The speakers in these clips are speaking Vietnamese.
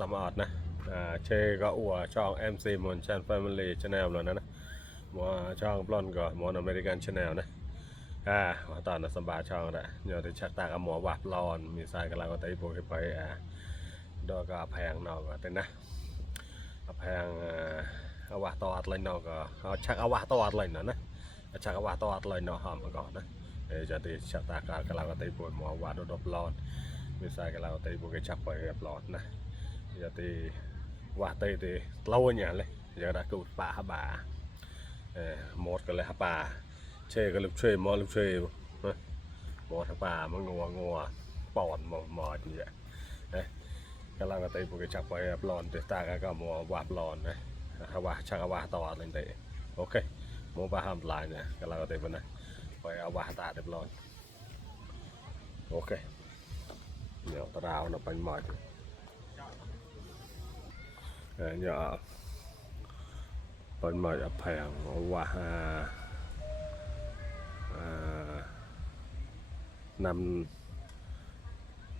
สมอดนะเชก็อัวช่อง MC มอนชัน Family Channel แล้วนะมัวช่องปล้นก็มอนอเมริกัน Channel นะตอนนั้นสบายช่องแหละเดี๋ยวที่ชักตากับหมอวัดร้อนมีสายกับเราก็ได้โปรยไปดอกก็แพงนอกก็เต็มนะแพงเอาว่าตอดเลยนอกก็เอาชักเอาว่าตอดเลยนะชักเอาว่าตอดเลยนอกหอมมาก่อนนะจะที่ชักตากับเราก็ได้โปรยหมอวัดดอกร้อนมีสายกับเราก็ได้โปรยชักไปกับร้อนนะจะที่ว่าตีเล่าอย่างเลยจะได้กูป่าบ่าหมดกันเลยป่าเช่ก็ลูกเช่มอลูกเช่หมดป่ามันงัวปอนหมออย่างเงี้ยก็เราก็ตีพวกจับไปปลอนตีตาก็มัววาปลอนนะว่าชักว่าต่ออะไรเตะโอเคมัวป่าห้ามลายเนี่ยก็เราก็ตีมันนะไปเอาว่าตาเดือดร้อนโอเคเดี๋ยวตราเราไปหมดเนี่ยเป็นหมดแพงว่านำ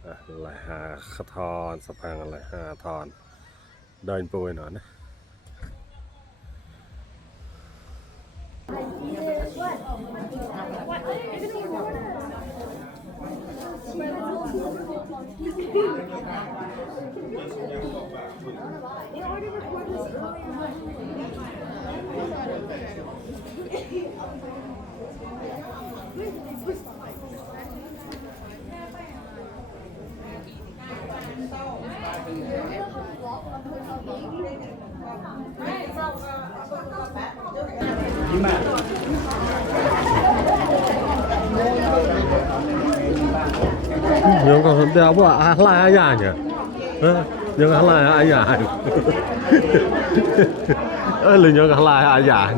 อะไรขทอนสะพานอะไรทอนเดินปุยหน่อยนะยังก็เดี๋ยวว่าอะไรอย่างเนี่ยยังอะไรอย่างหรือยังอะไรอย่าง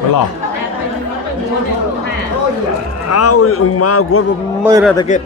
ไม่หรอกเอามากูไม่ได้ตะเกียบ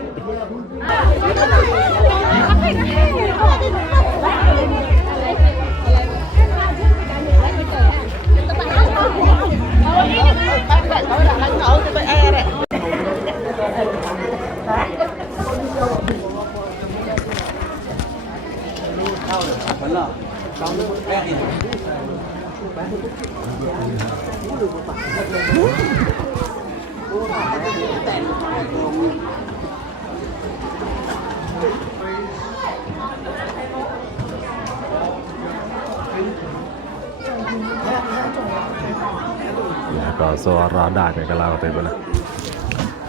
ก็สวรรค์ได้ในกะลาเต็มไปแล้ว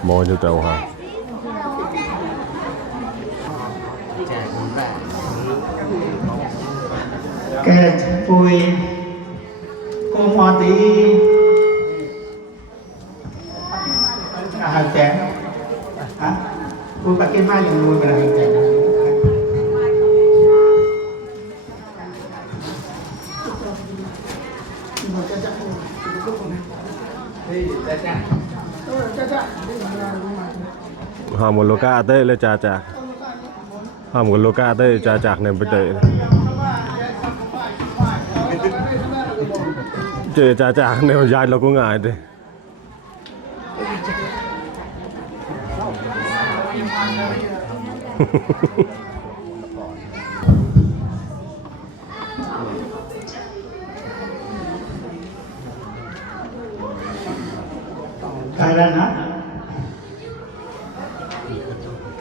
โมจุเตาฮะแกปุยกูมอตีอาหารแจกฮะกูปากกินมากอย่างนู้นเป็นอาหารแจกหอมกับโลกาเต้เลยจ่าหอมกับโลกาเต้จ่าเนี่ยไปเตะเจอจ่าเนี่ยยายเราก็ง่ายเลยใครแล้วนะ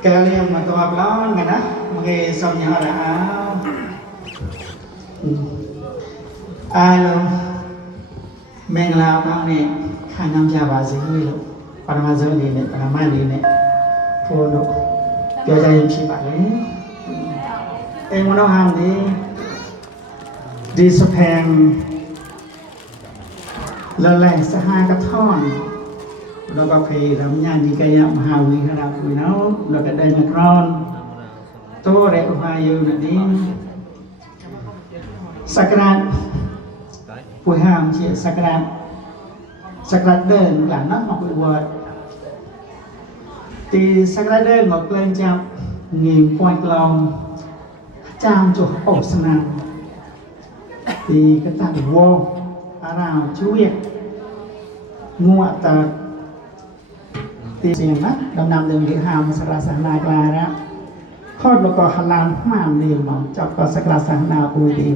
แกเรียกมาตัวปล้อนกันนะมันก็สมยาละลงแมงลาวบ้างเนี่ยข้าน้ำชาบาสิเลยลูกปรมาจารย์เนี่ยปรมาดีเนี่ยพูดลูกเดี๋ยวจะยิ้มชีบะเลยเอ็งมันต้องทำดีสแพงละแหล่สหายกระท่อนแล้วก็เพลรำยานดีกายมหาวิหารคุยน้องแล้วก็ได้นักร้องโตเร็วมาอยู่นั่นเองสักการผู้ห้ามเชี่ยสักการเดินหลังนักมาคุยวัดตีสักการเดินบอกเล่นจับเงียบปล่อยกลองจามจุดอบสนาม thì cái ta vô nào chú việc mua tờ thì tiền mắt đồng nằm đường địa hàm sạc sạc nai qua đó khói mà có hà lan màn liền mà cho có sạc sạc nào bùi đi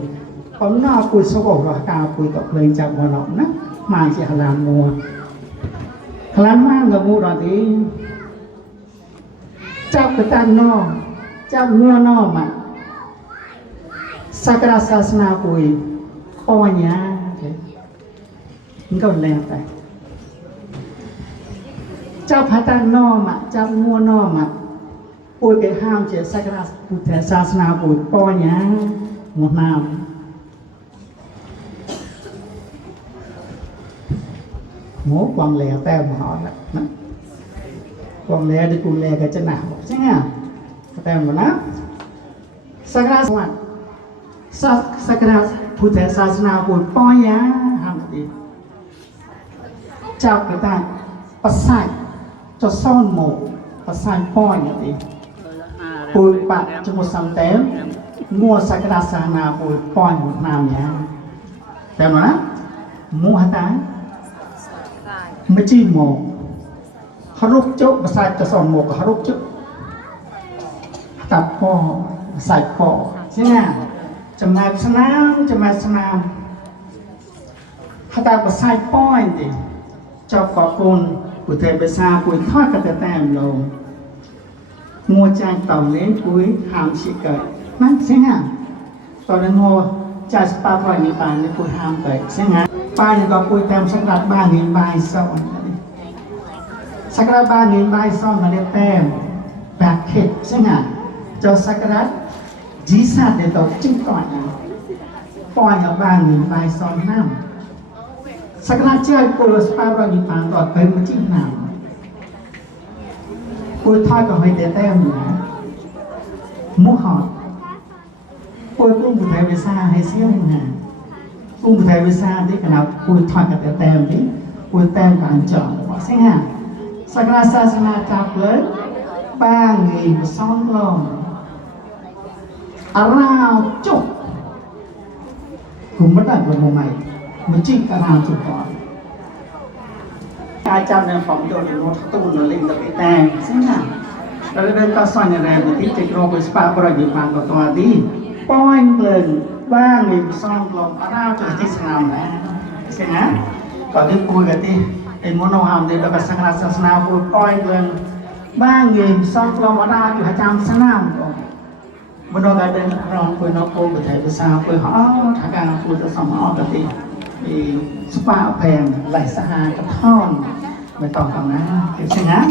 ống nào bùi số bộ rồi cao bùi tập lên chạm vào nó nè màn chỉ hà lan mua hà lan màn người mua đó thì chạm cái ta no chạm mua no mà sạc sạc nào bùi coi nhá còn lẹo tại cháu phải tăng no mà cháu mua no mà ôi cái ham chỉ sakra thể sa na bùi coi nhá một nào ngố quăng lẹ teo mà họ đó quăng lẹ đi cùng lẹ cái chân nào chứ nha teo mà nó sakra soạn sakra phụ thể sa na bùi coi nhá ham gì cháu người ta bắt sai cho son mổ bắt sai coi như thế bùi bạc cho một sắm tém mua sai cái đa sang nào bùi coi một nam nhá tém nó mua hả ta mới chi mổ họ rút chốt bắt sai cho son mổ họ rút chốt tập co sai co chứ nha chấm này sang nam họ ta bắt sai coi thì cho có con của thầy bây xa cuối thoát cả tèm lầu mua chai tàu lên cuối hàm sĩ cậy mắt sẽ hả tàu đến hồ chai spa vào những bàn lên cuối hàm cậy sẽ hả ba thì có cuối tèm sắc đặt 3.000 bài sau sắc đặt 3.000 bài sau mà để tèm bạc khệt sẽ hả cho sắc đặt dí sát để tàu chứng tỏi coi ở 3.000 bài sau năm sekarang cai puluh separuh di pantai baru Cina. Puluh thai còn phải để tem nữa. Mua họ. Puluh cũng phải về xa hay xíu nè. Cũng phải về xa đấy cái nào puluh thai cái để tem đấy. Puluh tem bạn chọn sẽ ha. Sekarang sasana cap lớn 3.000 son lon. Arau chục. Cũng bắt đầu vào mùa mày. Mình chỉ cả hàng chục con. Ai chăm nên phòng cho những một tu nó lên tập cái tang, xem nào. Rồi đến ta xoay nhà này một tí chạy rồi spa rồi bị phản vào tòa đi. Point lên 3.000 son lon para cho cái sàn này, xem nhá. Còn cái cùi cái tí, cái món nấu hầm thì nó phải sang là sàn cùi point lên 3.000 son lon para cho 200 sàn. Bên đó cái đến rong cùi nó cùi của thầy của sao cùi họ thả càng cùi cho xong họ cái tí. Thì spa phèn lại xa hà cái thon mày tỏ cảm ná cái xe ngá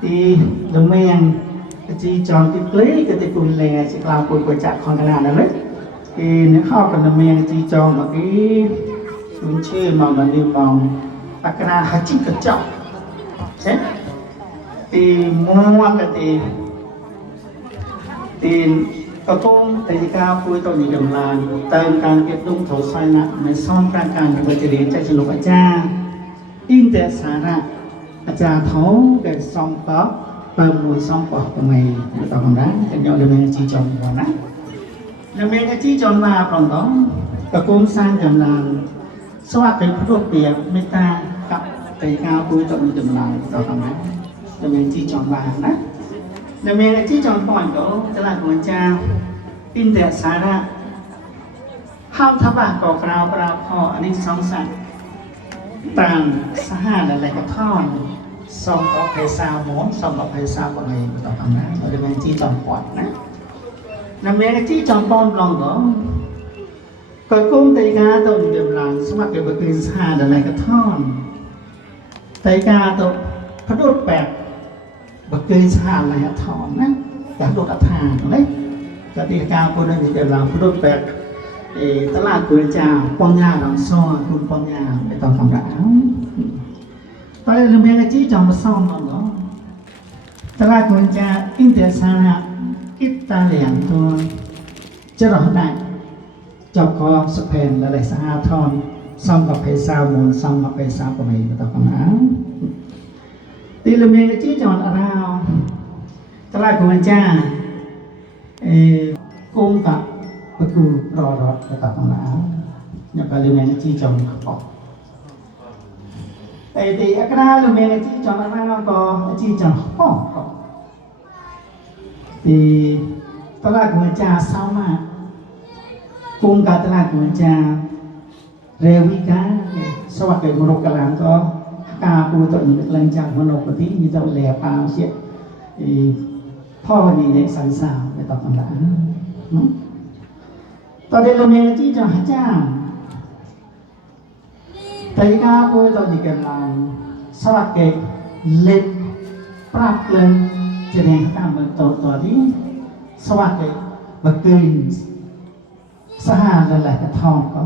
thì đồng men cái chi tròn cái lấy cái tịch cùn lè chỉ làm cùi chặt con cái nào đấy thì nếu khó cần đồng men cái chi tròn mà cái xuống chê màu là đi màu ta cái nào hai chiếc cái trọng thế thì mua cái thì có công thì cao cuối tôi nhìn đồng là tên càng kết đúng thổ xoay nặngในซ่อมประการบริเวณใจฉลุอาจารย์อินเตสาระอาจารย์เขาเป็นซ่อมป๊อปเปิดมวยซ่อมป๊อปทำไมต่อคำนั้นเป็นยอดเลยเป็นจีจอมหัวนะเลยเป็นจีจอมมาปลองต้องตะโกนสร้างกำลังสวัสดิ์เป็นผู้เปรียบเมตตากับใจก้าวคุยต่อมีกำลังต่อคำนั้นเลยเป็นจีจอมมานะเลยเป็นจีจอมปล่อยก็ตลาดหัวเจ้าอินเตสาระห้ามทับะก่อกราวปราพออันนี้สองสัตว์ต่างสหาอะไรก็ท่อนสองต่อไพซาหมอนสองต่อไพซาก่อนเลยต่อคำนั้นเราจะเป็นจี้จอมปอดนะนำเมฆจี้จอมปอมลองก็ก่อนกุ้งไตกาตัวเดือดร้อนสมัครเกี่ยวกับกินสหาอะไรก็ท่อนไตกาตัวพระโดดแปดบักกินสหาอะไรก็ท่อนนะแต่โดดอัฐานเลยกติกาคนนั้นเดือดร้อนพระโดดแปดตลาดกุยจ่าปองยาดองซ้อคุณปองยาไปตอนคำด่าตอนนี้เราเมียกจี้จอมมาซ่อมตอนนั้นตลาดกุยจ่าอินเตอร์ซาระอิตาเลียนตัวจะรอได้จอบคอสเปนและหลายสหทอนซ่อมกับเพซาโมนซ่อมกับเพซาปะเมย์ไปตอนคำด่าตีเราเมียกจี้จอมอาราวตลาดกุยจ่ากุ้งกับก็คือรอไปตัดตรงนั้น nhập vào lưu men chi chồng có tại thì cái đó lưu men chi chồng nó có chi chồng có thì tôi là người cha sao mà cùng cả tôi là người cha revika sau cái một cái làm có ca phụ tội những lần chẳng một một tí như dậu lẻ bao chuyện thìพ่อดีเนี่ยสันสาวในตอบคำถามตอนเดลเมจี้จะหาจ้างแต่ก้าพูดตอนนี้กำลังสวัสดิ์เล็กปรับเลยจะแดงตามมันตัวนี้สวัสดิ์บักเกินสหายหลายๆกระทองก็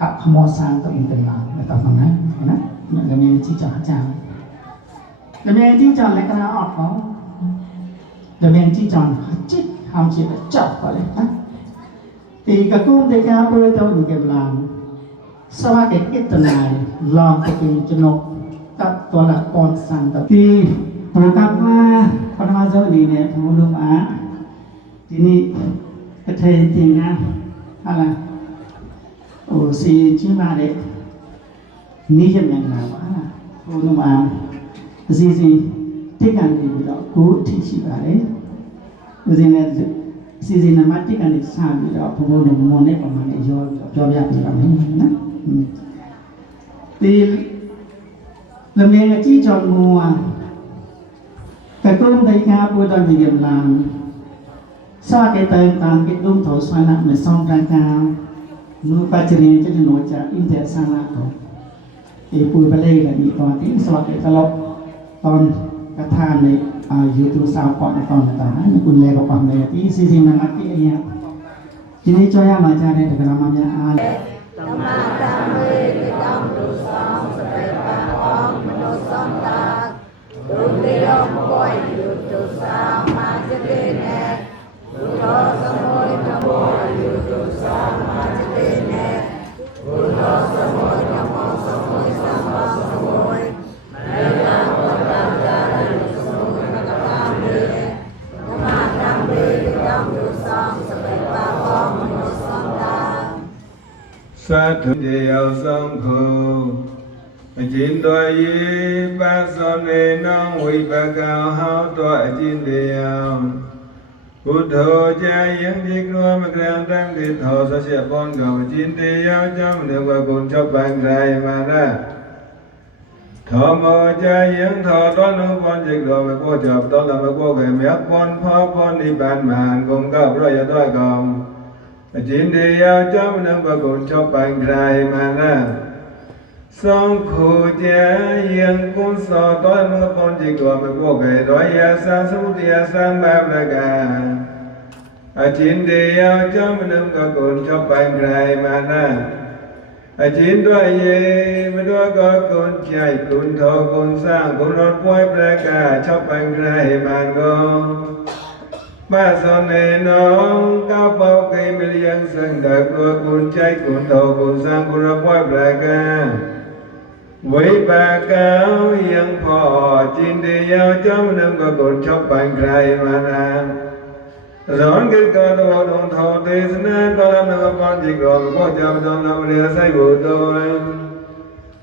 กับขโมยสร้างตัวเองเป็นหลังในตอบคำนั้นนะเดลเมจี้จะหาจ้างเดลเมจี้จะเล็กกระออกเขาเดเมนที่จอนจิตทำจิตจับไปเลยนะตีกระกุ้งเด็กาเพื่อตัวอยู่เก็บลางสวัสดิ์กิตนายลองตะกีจนกกับตัวละครสันตตีปูกับว่าพระธรรมเจ้าดีเนี่ยทูลุมอาทีนี้ประเทศจริงนะอะไรโอ้สีชื่อมาเด็กนี่จะเป็นอะไรวะทูลุมอาสีที่การดีเรากู้ที่ชีวะเลยอุจินเนี่ยซีซีนามาที่การสร้างเราพวกเราโมเนประมาณนี้ยอมรับเราไม่นะที่เราเมียที่จอดมัวแต่ก็ต้องได้การพูดตอนมีเรื่องลางสร้างเติมตามกิจรุ่งโถสวรรค์เหมือนซองกลางกาวนูปัจจุบันจะโนจากอินเดียสร้างละเขาที่พูดไปเลยกันอีกตอนที่สวัสดิ์ตลอดตอนกระทานในยูทูบสาวก่อนในตอนต่างๆนี่คุณเล่กับความเลยที่ซีซีมันรักที่อะไรเนี่ยทีนี้ช่วยมาจาในแต่ละมาเนี่ยอาเลยธรรมะธรรมเวทิตังดุสังสเปปะอังมโนสัมตาดุติยมโกยยูทูบสาวมาจะเตเนดุโรสมุยธรรมโมยูทูบสาวมาจะเตเนดุโรสมุยธรรมโมสมุยสัมมาสมุยsa thượng điều song khổ chín tuổi y ba son nê nong huy ba cao hao tuổi chín điều Bụt thổ cha yếm thiết nuôi mặc ràng tăng thịt thổ sa xếp con cầu chín điều trong được và cùng chấp bằng rài mà ra thọ mơ cha yếm thọ đó nó con dịch đồ về cô chợp đó là cô về mét con phó con đi bàn màn cùng gặp rồi giờ tôi còn chín điều trong được và cùng chấp bằng rài mà ra song khổ cha yếm con sọ đó là con dịch đồ về cô về rồi ya sang số tia sang ba ba cả chín điều trong được và cùng chấp bằng rài mà ra chín đôi ye mấy đôi có con trai con thọ con sang con rót quay ra cả chấp bằng rài mà ngon ba son này nó cao bao cây mấy liên sang đời của con trai con thọ con sang con rót quay ra cả với ba cao yên phò chín đi giao trong năm có con chấp bằng rài mà na Rõn kết cơ đồ đồn thọ tê sinh na có làm được con chỉ còn có chăm trong năm lìa say bụt tôi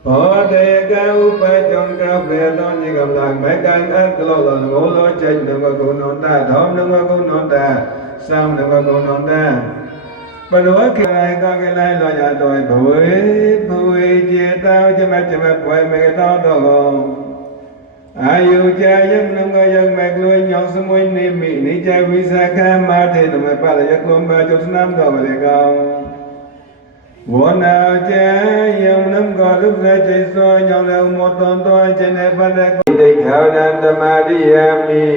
Phó tê cao phải trong cao về tôn như cầm lạc mấy canh ác cơ lộ lần ngũ lối chênh đừng có cùng nón ta thóm đừng có cùng nón ta Xong đừng có cùng nón ta Và đối khi này có cái này lo nhà tôi Bụi chia tao cho mẹ quay mấy cái đó đồ Ayu cha yang nam ga yang mek lui nyong semui ni mi ni cha wisaka ma the nam pa la yak lom ba chok nam do ma le gong wo na cha yang nam ga lúc ra chạy so nyong le mo ton to cha ne pa le ko dei khao nan ta ma di ya mi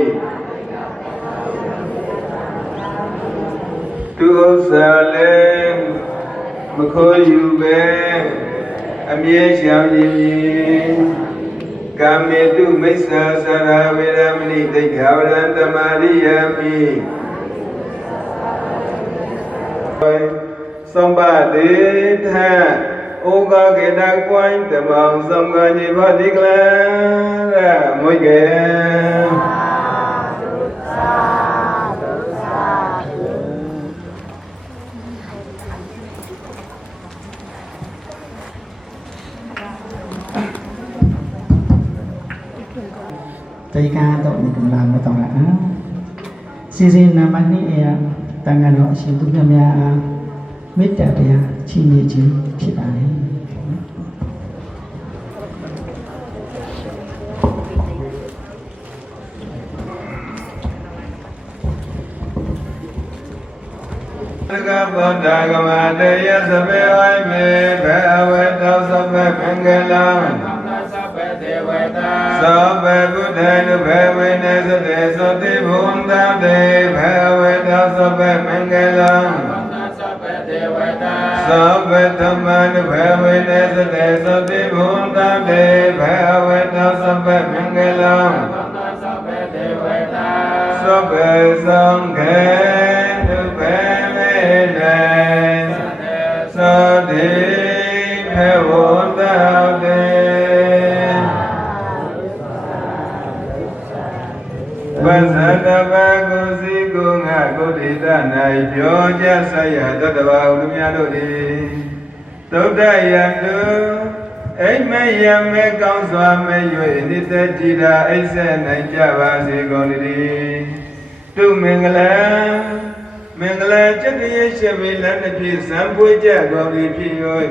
tu sa le ma kho yu be a mie xiao yin Kametu Mesa Saraviramani Tekhavaranta Mariyami Song ba tế tha ô ca kê đa quanh tầm bằng song ca nhi phát tích la ra mỗi kê tay ca tội mình cũng làm một tổng là xin là bác ní tăng ngàn họ xin tụng nhầm ya mít đẹp ya chi nhị chứ chị bà ấy Buddha Gamadaya Sabe Vaime Bhava Tau Sabe Mangalam Sabe Buddha Nubhava Nesade Sati Bhunda De Bhava Tau Sabe Mangalam Sabe Dhamma Nubhava Nesade Sati Bhunda De Bhava Tau Sabe Mangalam Sabe Sangha Này cho cha say à tất vào đúng nha đôi đi tốt đại yan tu ấy mấy yam mấy con xoa mấy yui đi tới chỉ đã ấy sẽ này cha ba gì con đi tu mình là chắc đi sẽ bị lần này bị sám vui cha con đi phi rồi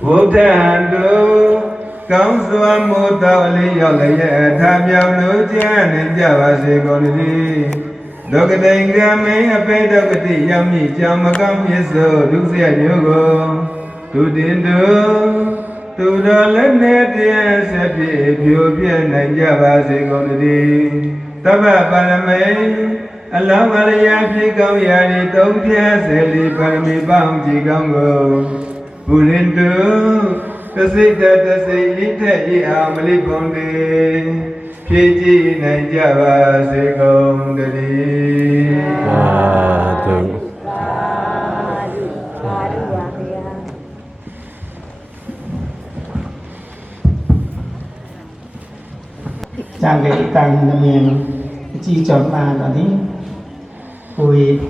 vô thàn tu con xoa một tàu lý do lấy tham giao nữ cha nên cha ba gì con đi Đô cái tình cảm ấy áp phê đô cái tỷ yam nhị chăm mà cam hiết sơ đúc xe nhớ gồ tu tiến tu đó lên nét tiền sẽ bị phiêu phiền này cha ba sẽ còn đi ta bà la mấy Allah bà la ya phi cao ya đi tống thia sẽ đi bà la mi bang chỉ cao ngờ bù lên ta sĩ lý thế y ảo mà lý phong đi Khi chi này cha ba sẽ không được đi. Cha lệ tăng là miền chi chọn mà là đi hồi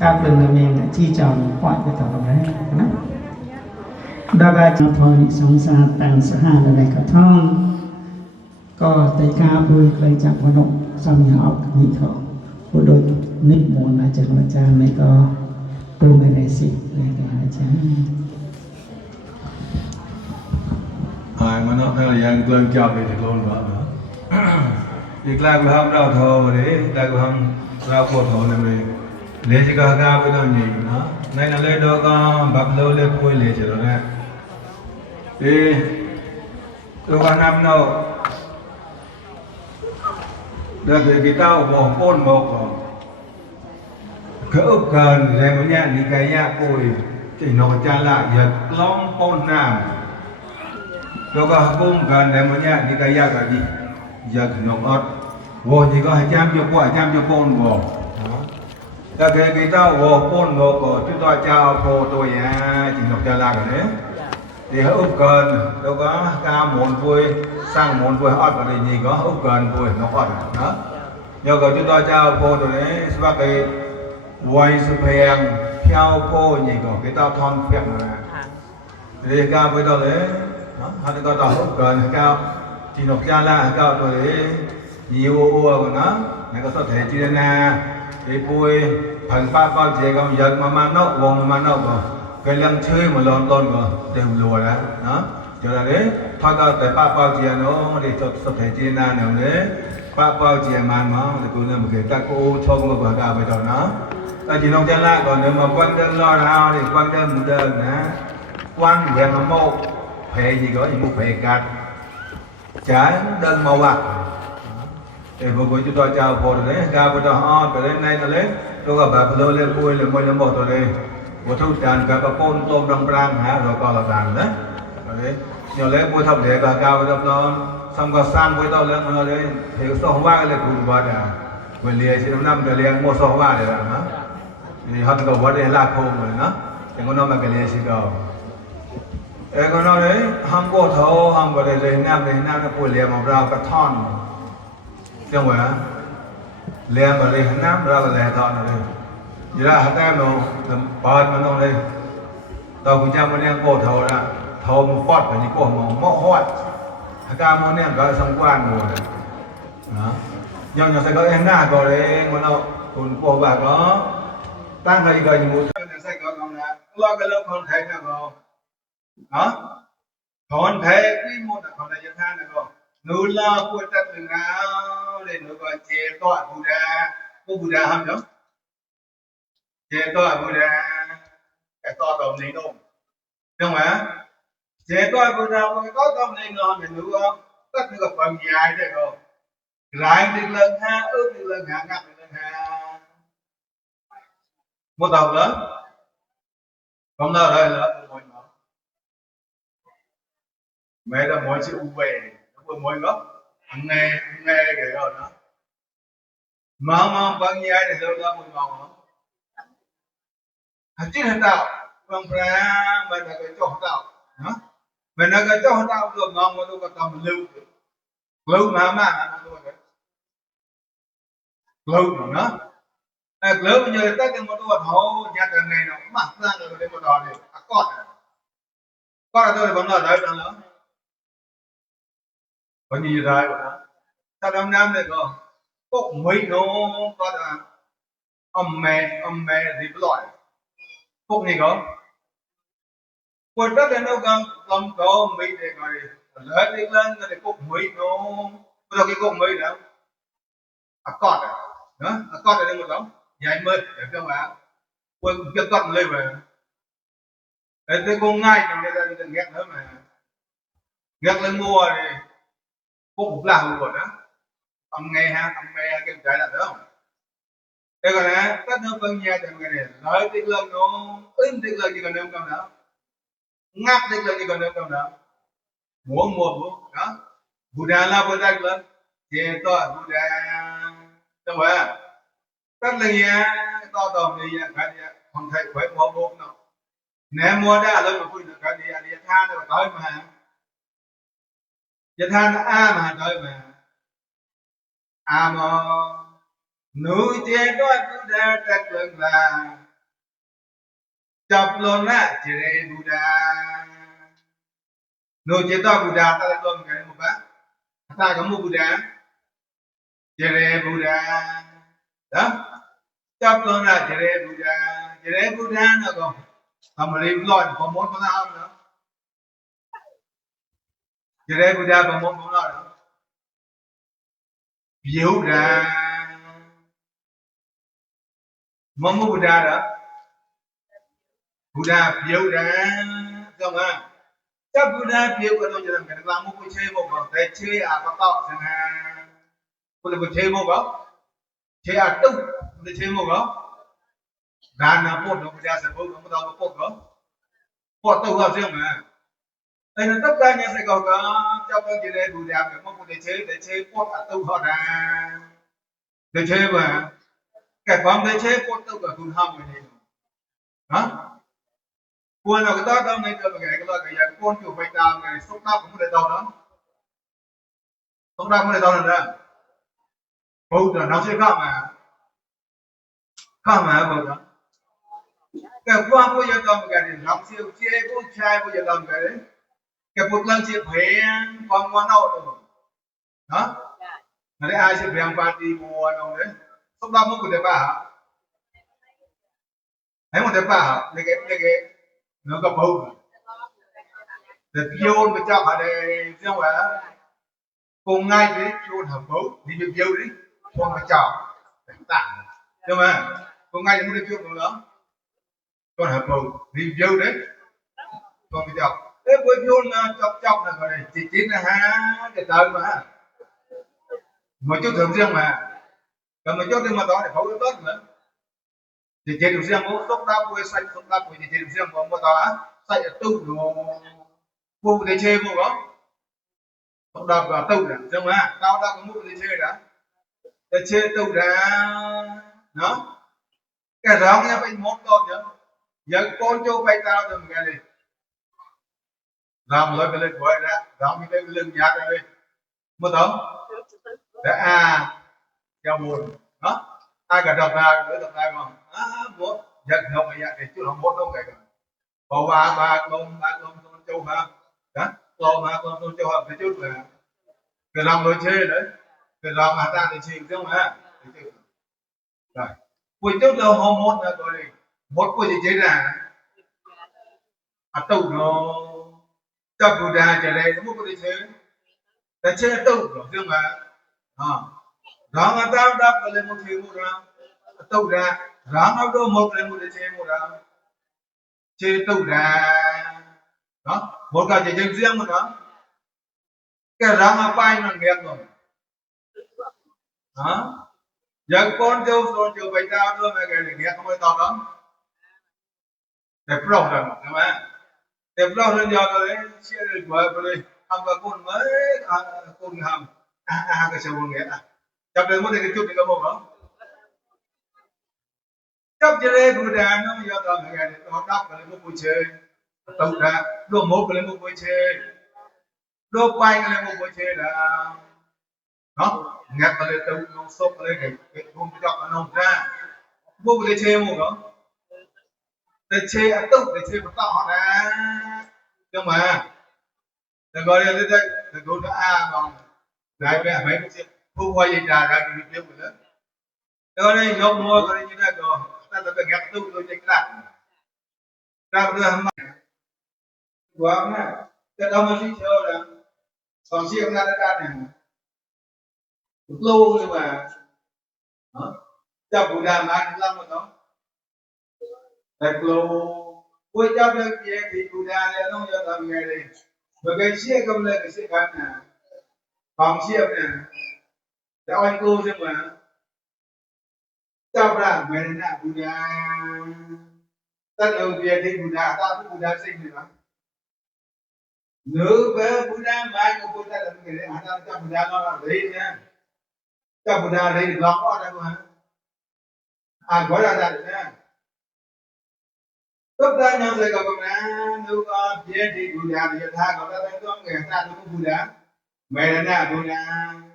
cha đừng là miền chi chọn gọi cái tàu đấy đó là cho thôi sống xa tàn xã hà là này cả thon ก็แต่การพูดเคยจากพนมสามีออกนี่เขาพูดโดยนิมนต์อาจารย์ไม่ก็ปูไม่ได้สิเลยแต่อาจารย์มันนอกจากยังเกลื่อนจับไปถึงโลนบ้างนะอีกแล้วก็ทำเราทอเลยแต่ก็ทำเราโคตรทอเลยเลยจะก็หาไปตอนนี้นะในนั้นเลยเราก็บับเราเลยพูดเลยเฉยๆนะตัวกันนำเราĐặc biệt cái tao bỏ phôn một cái ức gần để mà nhẹ đi cái nhạc cùi thì nó cha lại giật long phôn nam rồi có cung gần để mà nhẹ đi cái nhạc cái gì giật nó ớt vô thì có 200 cho quả 100 cho phôn vô đặc biệt cái tao bỏ phôn một chúng ta chào phô tôi chỉ nó cha lại cái đấy thì ức gần đâu có ca muốn vui sang muốn vui hót vào đây gì có ức gần vui nó hót đó nhờ có chúng ta trao phô rồi đấy các cái quay sự phèn theo phô gì có cái tao thon phèn rồi thì cao với đó đấy họ có tao ức gần cao chỉ nộp cha la cao rồi đấy nhiều ua của nó này có thể chia na thì vui phần ba bao chế công giật mà nó vòng mà nó rồi cái lăng chơi mà lon ton rồi đều lùa đó cho là đấy thôi có tại ba bao chia nó để cho thể chia na nào đấy ba bao chia màn mà thì cũng là một cái các cô cho một quả cà về đó nó ta chỉ nông dân lại còn nếu mà quan đơn lo nào thì quan đơn một đơn nè quan về mà mâu phê gì có gì một phê cắt trái đơn màu bạc thì một buổi chúng tôi chào phổ đấy cà về đó ho từ đến nay nó lấy tôi gặp bà lôi lên vui là môi lên một rồi đây một thu tràn cả bà côn tôm đông rang hả rồi còn là vàng đấy đấy nhiều lấy vui thập để bà cao với đó xong có sang với tao lên nó đấy thì số hoa cái này cũng vào à về lìa chỉ năm cái lìa mua số hoa để làm á thì họ có vấn đề là không rồi nó thì con nó mà cái lìa chỉ cầu con nó đấy không có thâu không có để lên nam nó phụ lìa màu rau cái thon xem rồi á lìa mà lìa nam rau cái lìa thon rồi vậy là hai em nó bớt mà nó đây tao cũng chăm con em cổ thâu ra thâu một phật phải như cổ mỏ hót อาการมันเนี่ยก็สมควรหมดนะยังใส่ก็เอ็นหน้าก็เลยมันเอาคนปวดแบบเนาะตั้งใครก็อยู่ใส่ก็กำลังเราก็เริ่มคนไทยนะก็เนาะคนไทยที่หมดคนไทยท่านนะก็นูล่าพูดตัดหนึ่งแล้วเลยนูก็เจตัวบูดาผู้บูดาทำเนาะเจตัวบูดาไอ้ตัวตรงนี้ตรงใช่ไหมเจตัวบูดาก็ตรงนี้เนาะนูก็ตัดหนึ่งก็ความยายได้ก็หลายเดือนห้าเดือนห้างับเดือนห้าหมดเอาแล้วkhông nào đây là mỗi nó mẹ là mỗi chữ về nó mỗi gốc nghe cái đó nó mà bao nhiêu để đâu ra mỗi màu nó chứ hình tạo bằng ra mình là cái chỗ tạo đó mình là cái chỗ tạo rồi mà tôi có tầm lưu mà lưu mà nó lớn bây giờ tới cái một tuần hậu nhà trường này nó mặc ra rồi đến một đòn này con là tôi vẫn ở đây đó nữa có gì rồi sao năm năm này rồi cốc mấy nó có là âm mè gì loại cốc này có quên tất cả nó còn làm có mấy để rồi lớn đi lên rồi cốc mấy nó bây giờ cái cốc mấy đó con ở đây một đống dạy mới để cho bạn quân cái con lên về để cái con ngay trong đây ra đi ghét nữa mà ghét lên mua thì có một lần rồi đó ông nghe cái trái là đó đây còn nè tất nó phân nhà trong cái này nói tiếng lên nó ứng tiếng lên gì còn nêm không đó ngáp tiếng lên gì còn nêm không đó muốn mua đó Buddha là Buddha lên về to Buddha đâu vậy tất là nhà to tòm đi cái gì không thấy khỏe mua bốn đâu nè mua đã lên mà vui được cái gì đi than rồi tới mà than mà tới mà mà núi trên đó tôi đã trách lần là chọc luôn á chỉ để Buddha núi trên đó Buddha ta đã luôn cái một bác ta có mua Buddha chỉ để Buddha đó chấp luôn là chỉ để Buddha nó còn không mà đi lòi có muốn có nào nữa chỉ để Buddha có muốn có nào nữa biểu ra mong muốn Buddha đó Buddha biểu ra không à chấp Buddha biểu cái tôi làm cái làm một cái chơi một cái chơi có tạo chẳng hạn có là cái chơi một đó chơi tung để chơi một đó đàn là một nó ra sẽ không có đâu có có tàu vào riêng mà đây là tất cả nhà sẽ có trong cái gì đây đủ đẹp để mong để chơi một tàu họ là để chơi mà cái phòng để chơi một tàu cả cùng ham này hả quân là cái đó đâu này được cái loại quân chủ phải làm cái sốc đau cũng để tàu đó sốc đau cũng để tàu nữa bầu là nó sẽ không mà bầu đó cái quan bây giờ làm cái gì làm siêu chế cũng trai bây giờ làm cái đấy cái bột lần chế phải quan quan nào rồi đó mà đấy ai sẽ phải party mua đâu đấy sốc đau cũng để bà thấy một cái bà cái nó có bầu để pion với cháu ở đây riêng vậy cùng ngay đấy pion hợp bầu đi pion đấy con phải chào tặng nhưng mà cùng ngay muốn đi pion nữa con hợp bầu đi pion đấy con phải chào thế với pion chọc là gọi là chỉ là ha cái tới mà một chút thường riêng mà còn một chút thì mà đó để phẫu tốt nữa chỉ chế được riêng có tốc đáp với xanh tốc đáp với chỉ chế được riêng có một đó xanh ở tu rồi vô để chơi vô đó tốc đáp và tu đấy nhưng mà tao đã có một để chơi đã để chơi tu đã nó cái đó nghe phải mốt tốt chứ giờ con cho phải tao từ cái này làm lại cái lên gọi ra làm cái lưng nhát ra đi một tấm để giao buồn đó ai cả đọc ra đỡ đọc ra mà bố giật ngọc này thì chứ không bố đâu cái bầu ba con châu ha đó con con châu ha thì chút là cái lòng lối chơi đấy cái lòng mà ta thì chịu không hả rồi buổi trước đâu hormone là rồi một buổi gì chơi là à tụ nó tập bù đà trở lại nó một cái chơi ta chơi tụ rồi chứ mà đó mà tao đáp lên một thứ một ra tụ ra đó nó đâu một lên một cái chơi một ra chơi tụ ra đó một cái chơi riêng một đó cái ra mà bay nó nghiêng rồi đó giờ con tiêu bày tao thôi mà cái này nghiêng không phải tao đó để pro rồi đúng không để pro lên giờ rồi chia được rồi không có con mới con hầm cái số nghiêng à chấp đến một cái chút thì có một đó chấp cho đây bữa đàn nó giờ tao mà cái này nó đắp cái một buổi chơi tụ ra đồ một cái một buổi chơi đồ quay cái một buổi chơi là nó ngặt cái tụ nó sốc cái không chọn nó ra vô cái chơi một đó để chơi tụ để chơi một tao ra nhưng mà để gọi là để gọi là còn lại về mấy cái không quay gì ra cái việc liệu nữa đó đây nó mua cái như thế rồi ta phải ngặt tụ rồi chơi cái ra đưa hàng quá nè cái đó mà đi chơi là còn siêu ra này lâu nhưng mà cho cụ đàm ăn lắm rồi đó thật lâu cuối cho được gì thì cụ đàm này nó cho làm nghề đi và cái xe công lên cái xe gắn nè phòng siêu nè cho anh cô chứ mà cho ra mày nè cụ đàm tất đầu tiên thì cụ đàm tao cũng cụ đàm sinh rồi đó nữ với cụ đàm mai của cụ ta làm nghề đấy anh ta cho cụ đàm nó làm đấy nha cho cụ đàm đấy lắm quá đây mà gọi ra được nha tất cả những người có công năng nếu có biết thì cụ đàm thì tha có ta thấy có người ta cũng cụ đàm mày là cụ đàm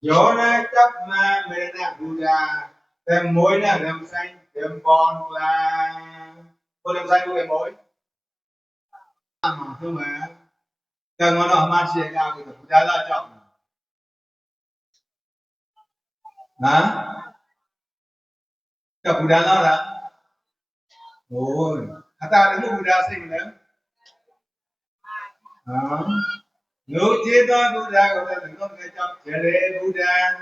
gió này chấp mà mày là cụ đàm tem mối là tem xanh tem con là có tem xanh có cái mối mà thôi mà cần nó đâu mà chia ra thì cụ đàm là chọn hả cho cụ đàm đó là ôi ta đứng cụ đàm sinh nữa đó nếu chia đó cụ đàm có thể đừng có người chấp chia lệ cụ đàm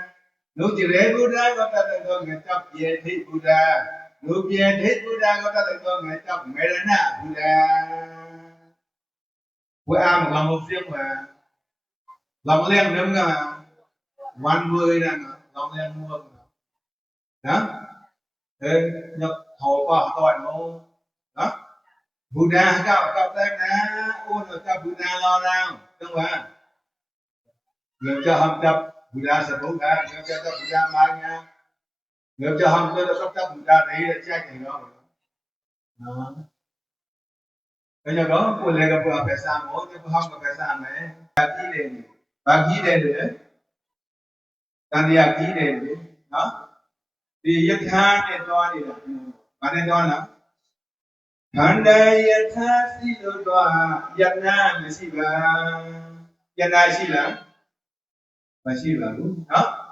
nếu chia lệ cụ đàm có thể đừng có người chấp chia thị cụ đàm nếu chia thị cụ đàm có thể đừng có người chấp mẹ là nà cụ đàm với ai mà làm một riêng mà làm lên đúng không văn mươi là làm lên mua đó thế nhập thổ qua tội nó đó Buddha cao cao tay na ôn rồi cho Buddha lo nào đúng không người cho hâm chấp Buddha sẽ bố ra người cho Buddha mang nha người cho hâm cho Buddha đấy là chạy thì đó bây giờ đó cô lấy cái bữa phải sang mỗi cái không phải sang này bà ký đền đấy đang đi ký đền đấy đó đi yết tha nên cho đi là bạn nên cho nào thằng đây yết tha si đồ đoa yết na mới si bà yết na si là mà si là đúng đó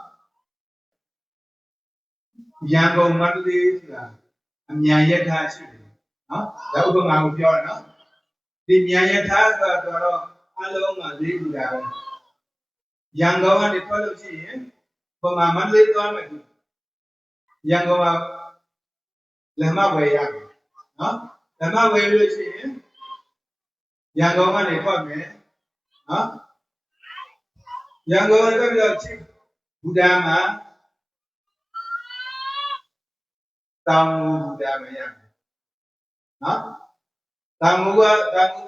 nhà công mắt đi là nhà yết tha si đó đã có ngào cho nó đi nhà yết tha và đó alo mà đi là yang gấu ăn thì có đâu gì còn mà mắt đi to mà yang gấu là mà về à đó là mà về rồi gì yang gấu ăn thì có mẹ đó yang gấu ăn có được chứ Buddha mà tam Buddha mà yang đó tam Buddha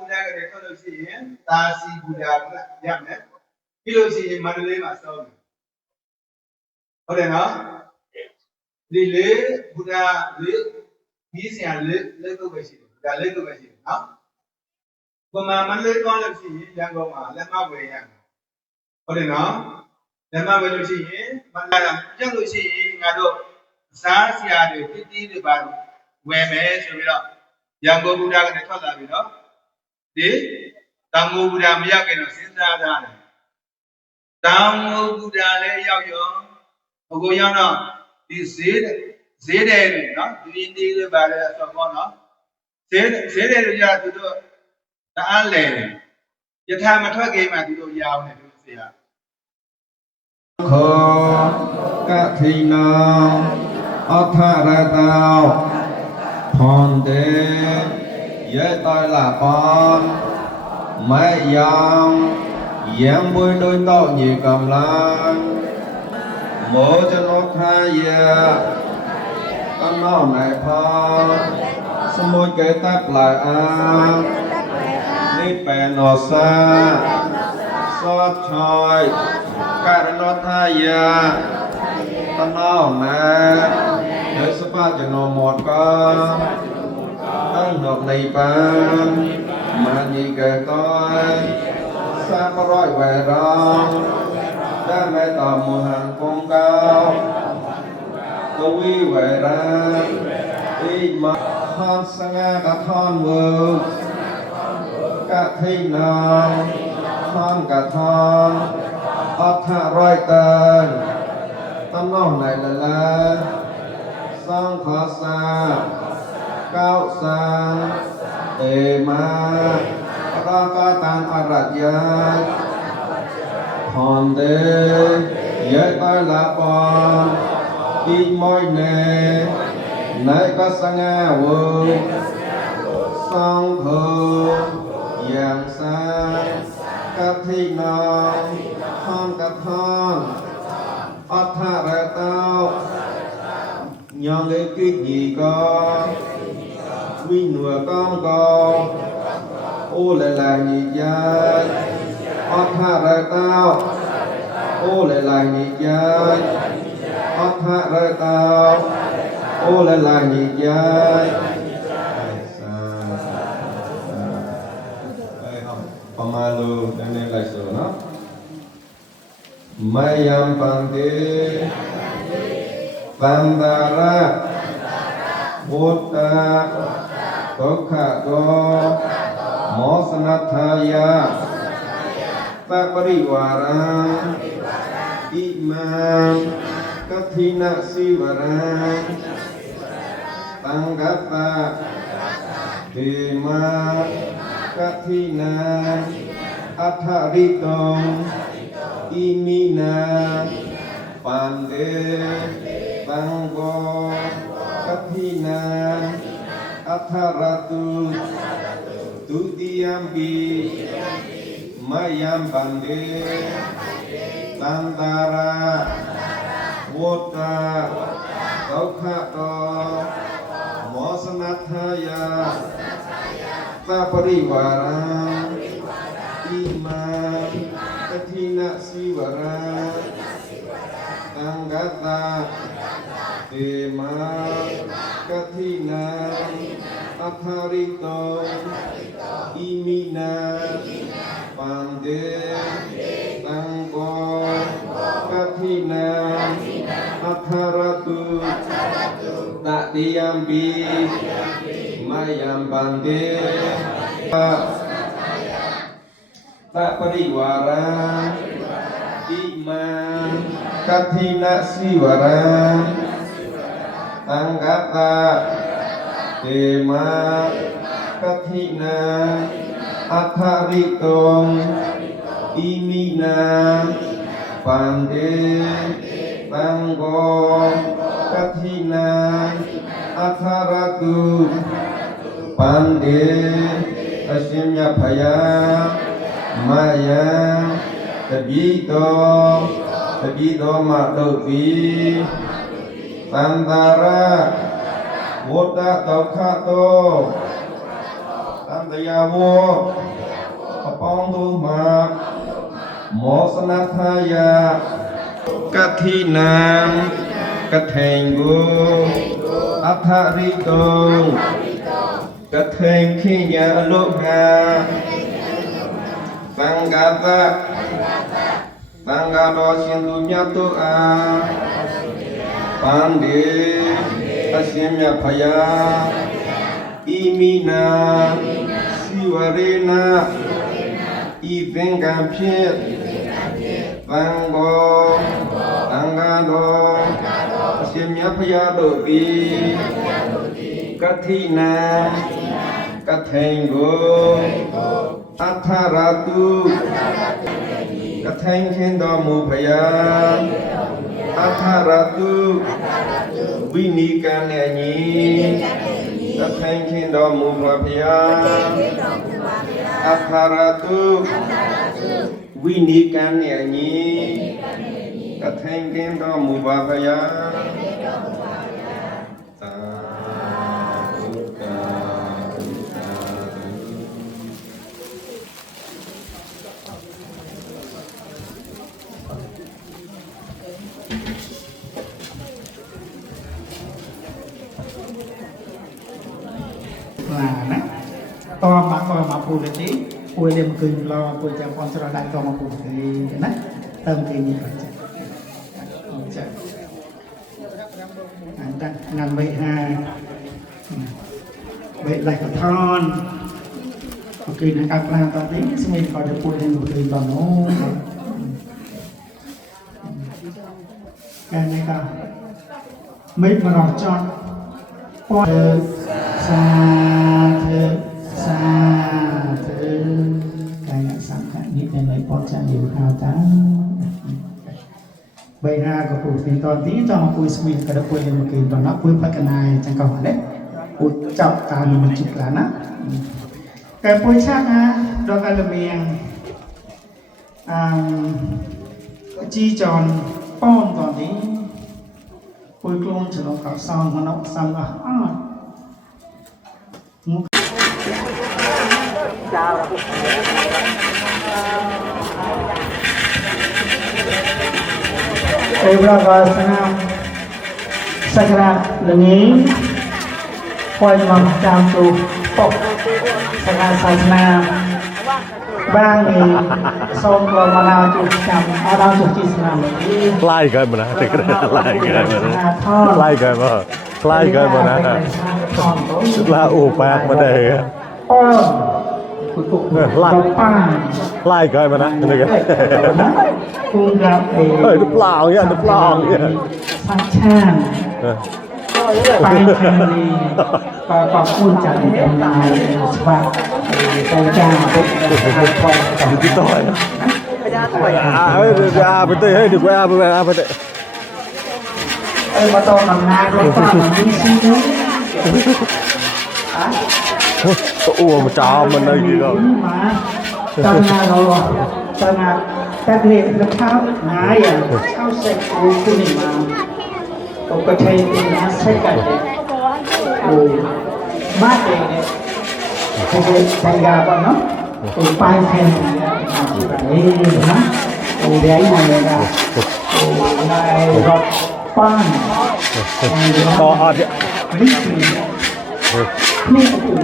cái này có được gì ta si Buddha là yang đấy cái lối gì mà lấy mà sao có thể nó đi lễ Buddha lễ nghĩ xem lễ cái gì là lễ cái gì đó còn mà lễ con là gì yang gấu mà là ma về yang có thể nó là ma về là gì mà là chắc là gì ngài độ sáng xia để tí để bàn về mẹ cho biết đó yang gấu Buddha cái này thoát ra biết đó đi tam Buddha mới cái nó sinh ra này တောင်မုတ်ကူတာလည်းရောက်ရောဟိုကိုရောက်တော့ဒီဈေးတယ်တွေနော်ဒီနေလေးပါလေဆိုတော့နော်ဈေးတယ်တွေကြသူတို့တအားလဲယထာမထွက်ခင်မှာသူတို့ရောင်းတယ်သူဆရာခောကထိနာអថរតោផនទេយេតយឡាបនម៉ែយ៉ាងយ៉ាងមួយដោយតោញីកំឡាងមោចនខាយាកំណោណៃផលសមួយកេតាក់ឡាអានេះបែណោសាសតឆយករណោថាយាកំណោណែដោយសបាចនមតកตั้งนกในปานมานีเกิดก้อยสาบร้อยแหวรองได้แม่ต่อมหันคงเก้ากวีแหวรังอีมาทอนสง่ากะทอนเวิร์กะที่นองทอนกะทอนอัฐร้อยเตินตั้งนอกไหนละละสองขอสาก้าวสางเตมาราคาตานอารัตยาพรเดเยอะตายละปอนอีมอยเนไหนก็สง่าเวสองเธออย่างสางกับที่นอนห้องกับห้องอัฐาระเต้าnhong cái kích gì con quy nùa con ô lại là nhị giai ót hạ ra tao ô lại là nhị giai ót hạ ra tao ô lại là nhị giai còn mà lu đang nên lại sửa nó mai yam pan đi Tam đà ra Bụt đà Tốt khả đô Mô sa nát thà ya Ta bari hòa ra Ý mạng Các thi nạ si và ra Tăng gát ta Đề ma Các thi nạ Át hạ ri tông Ý mi nà Pan đê Tăng vô Các thi nà Atharatu Tutiyampi Mayam Bande Tantara Vota Kaukhato Mosanathaya Taparivara Imam Kathina Sivara Tanggata Dema Kathina Atharito Imina Pande Tanggo Kathina Atharatu Tatiyampi Mayam Pande Taparivara Imam Kathina Sivara Tanggata Dema Kathina Atharito Imina Pande Tanggo Kathina Atharatu Pande Asimnya Phaya Maya Tabito Madovi Tantara Vota Taukhato Tantayavo Apong Mạc Mosanathaya Kathina Kathengu Atharito Kathen Khinya Aloha Tanggata Tanggado Sindunya To'a Pande Asimya Phaya Imina Sivarena Ivengan Phiet သံဃောသံဃာတော်အရှင်မြတ်ဖရာတို့သည်ကတိနံကထိန်ကိုအထရတုကထိန်ခင်တော်မူဖရာအထရတုဝိနိကံနဲ့ညီကထိန်ခင်တော်မူဖရာအထရတုဝိနိကံနဲ့ညီကထိန်ခင်တော်မူပါဖရာသာဓုသာဓုသာဓု นะต่อมาพูดเลยทีพูดเรื่องคืนรอพูดจะความสระได้ต่อมาพูดเลยนะเติมคืนนี้จะงานใบหาใบไหลกระทอนโอเคนะครับลาตอนนี้สมัยก่อนจะพูดเรื่องคืนตอนโน้นการนี้ก็ไม่มารอจอดปอสาธุสาธุกายสังขารนี้เป็นไรปอดจะอยู่ข้าวตาใบหน้าก็พูดในตอนที่จอมพูดสมิธกระพูดยังเมื่อกี้ตอนนับพูดพัฒนาจังกวาเล็กพูดจับตาหนุ่มจุกลานะแต่พูดชาตินะดอกอัลเมียงจีจอนป้อนตอนนี้พูดกลมฉลองกับซองมันเอาซองอ่ะเอบราบาสนาสักการะนี้คอยมาจามตูปกสักการะศาสนาบ้างมีส่งกลมานาจุจำอาดามจุจิสนามนี้ ไล่กันมานะแต่ก็ไล่กันมานะไล่กันมาไล่กันมานะลาอูปากมาได้ ป้อนคุณปุ๊กป้า ไล่กันมานะนี่กัน คุณรับเอง เฮ้ยดูเปล่าเนี่ยดูเปล่าเนี่ย สักชาติไปทางนี้ก็พูดจากในนายสวัสดิ์ใจจ้าเป็นคนของ ที่ต่อยเฮ้ยดูอาไปเตะเฮ้ยดูอาไปอาไปเตะ มาต่อกับนายแล้วก็มีซีนู้น ก็อ้วกมาจามมันเลยกี่ก็ มาตอนงานเราตอนงานแต่เด็กแล้วข้าวนายอ่ะเข้าเซ็ตกูคุณนี่มาตกกระเทยเป็นนักเซ็ตกันโอ้มากเลยเนี่ยคือแต่งงานก่อนเนาะโอ้ไปแทนนี่นะโอ้เดี๋ยวยังไงนะโอ้นายรถป้าน ต่ออาดิ นี่คือนี่คือ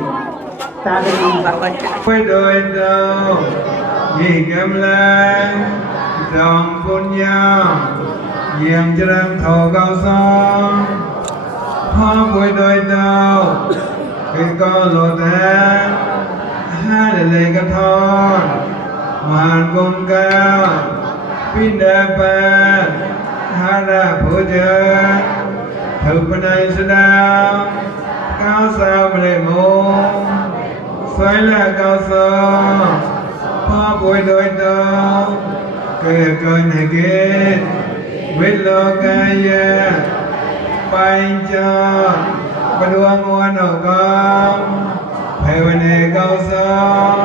ตาเป็นแบบว่า ไว้โดยเดิมยิ่งกำลังดองปุญญาเยี่ยมจรังเท่าเก่าสองพ่อไว้โดยเดิมคือก็โหลดแดงห้าเลยกระทอนหวานกงกาพินเดปะหาราผู้เจอถึงปนัยสดาวก้าวสาวไม่ได้มงสวยและก้าวสาวพ่อป่วยโดยตรงเกิดก่อนให้เกิดวิโลกายะไปจอดประดวงวันออกกองภายในก้าวสาว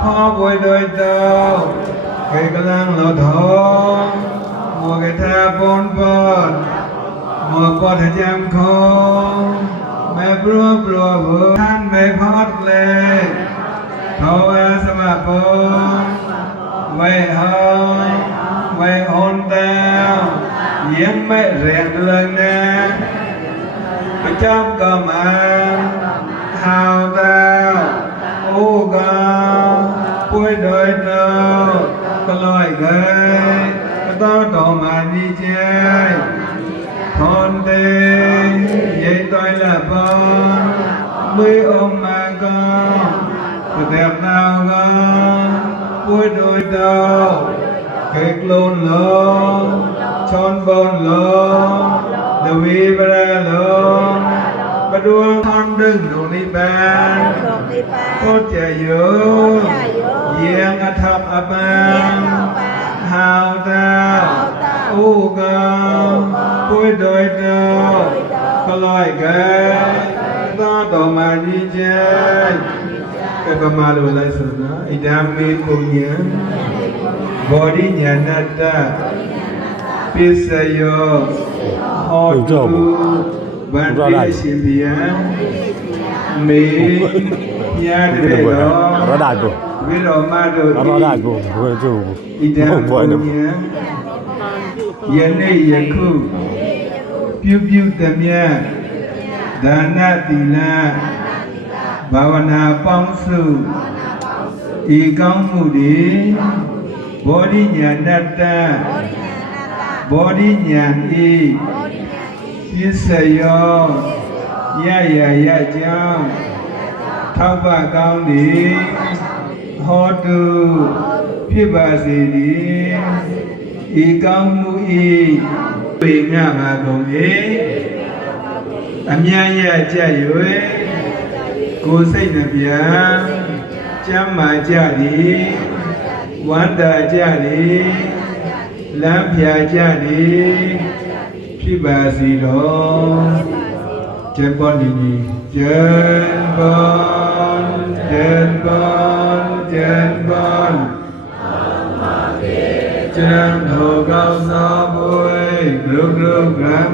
พ่อป่วยโดยตรงเกิดกำลังเราทองมัวกระทาปนปนมัวปอดจำคงแม่ปลัวผู้ท่านไม่พอดเลยเขาอาสมาปงไว้หอยไว้โอนเต้ายังไม่เรียนเลยนะไปจอมก็มาหาวเต้าอู้ก็ป่วยโดยเต้าก็ลอยเกยก็ต้องต่อมาดีใจทนเตยยัยต่อยละบอนมืออมมาก็แต่ดาวก็ป่วยโดยเต้า Cái lôn lô Chôn bồn lô Đờ vi bà ra lô Bà đua con đừng đồ ni bàn Tốt chả dô Giang a thập a bàn Hào ta U cao Cúi đôi đô Có lòi cái Ta tổ mà đi chơi Cái bà mà đồ lại sự đó Ý đam mê cùng nhớ Body Nyanata Pisayo Hotu Bandi Simbia Mi Yadelo Rodado. Viromado Rodado. Vejo. Idam Punya Yane Yaku Piu Piu Tamya Dana Tila Bhavana Pangsu Y Kaung Mudi Body Nyanata Body Nyan Y Pisayo Ya Jam Thapa Kaung Di Hotu Pibasidi Y Kaung Mu Y Bị Nga Mà Gồng Y Amya Cha Yue Cô Say Nà Bia Cham Ma Cha Di Wanda Cha Di Lam Pia Cha Di Pibasilo Chân Di Chân Bon Chân Thổ Cao Sa Bùi Ruk Ram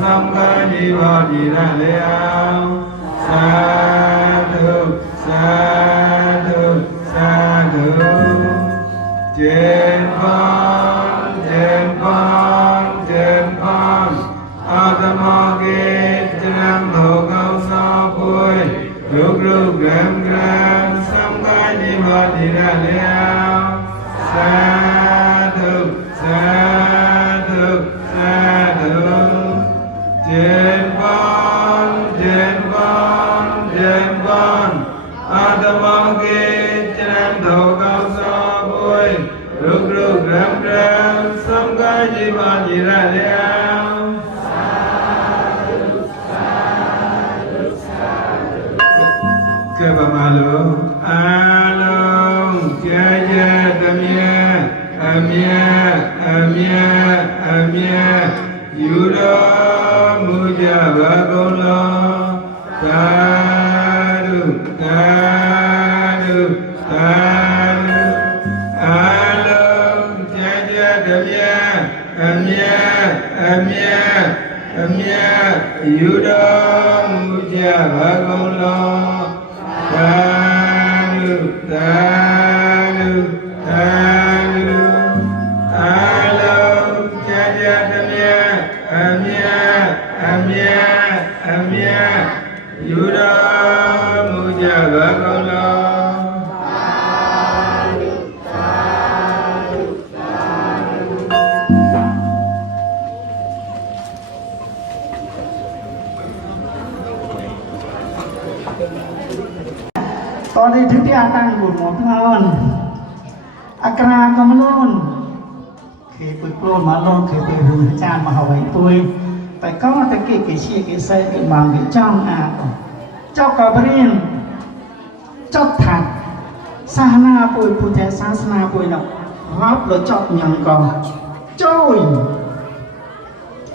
Sam Ca Di Bò Di Đà Liao Sa Thu Chân Bon Adamo Ge Chân Thổ Cao Sa Bùi Ruk Ram Sam Ca Di Bò Di Đà Liao Sa Thu Chân Bon Adamo Ge Chân Thổ Cao Sa Bùi Ruk Ram Sam Ca Di Bò Di Đà Liao Cái bà mà lô alo cha amia yudo muja bagolo tadu alo cha amia yudo muja bagolo Tadi jadi akan bunuh lawan akra kemelun ke pukulun malon ke beru chan mahawai pui tại có cái chia cái xe cái màng cái trong cho cả bên cho thật sana pui putih sana pui nó rap lo chọc nhang con trôi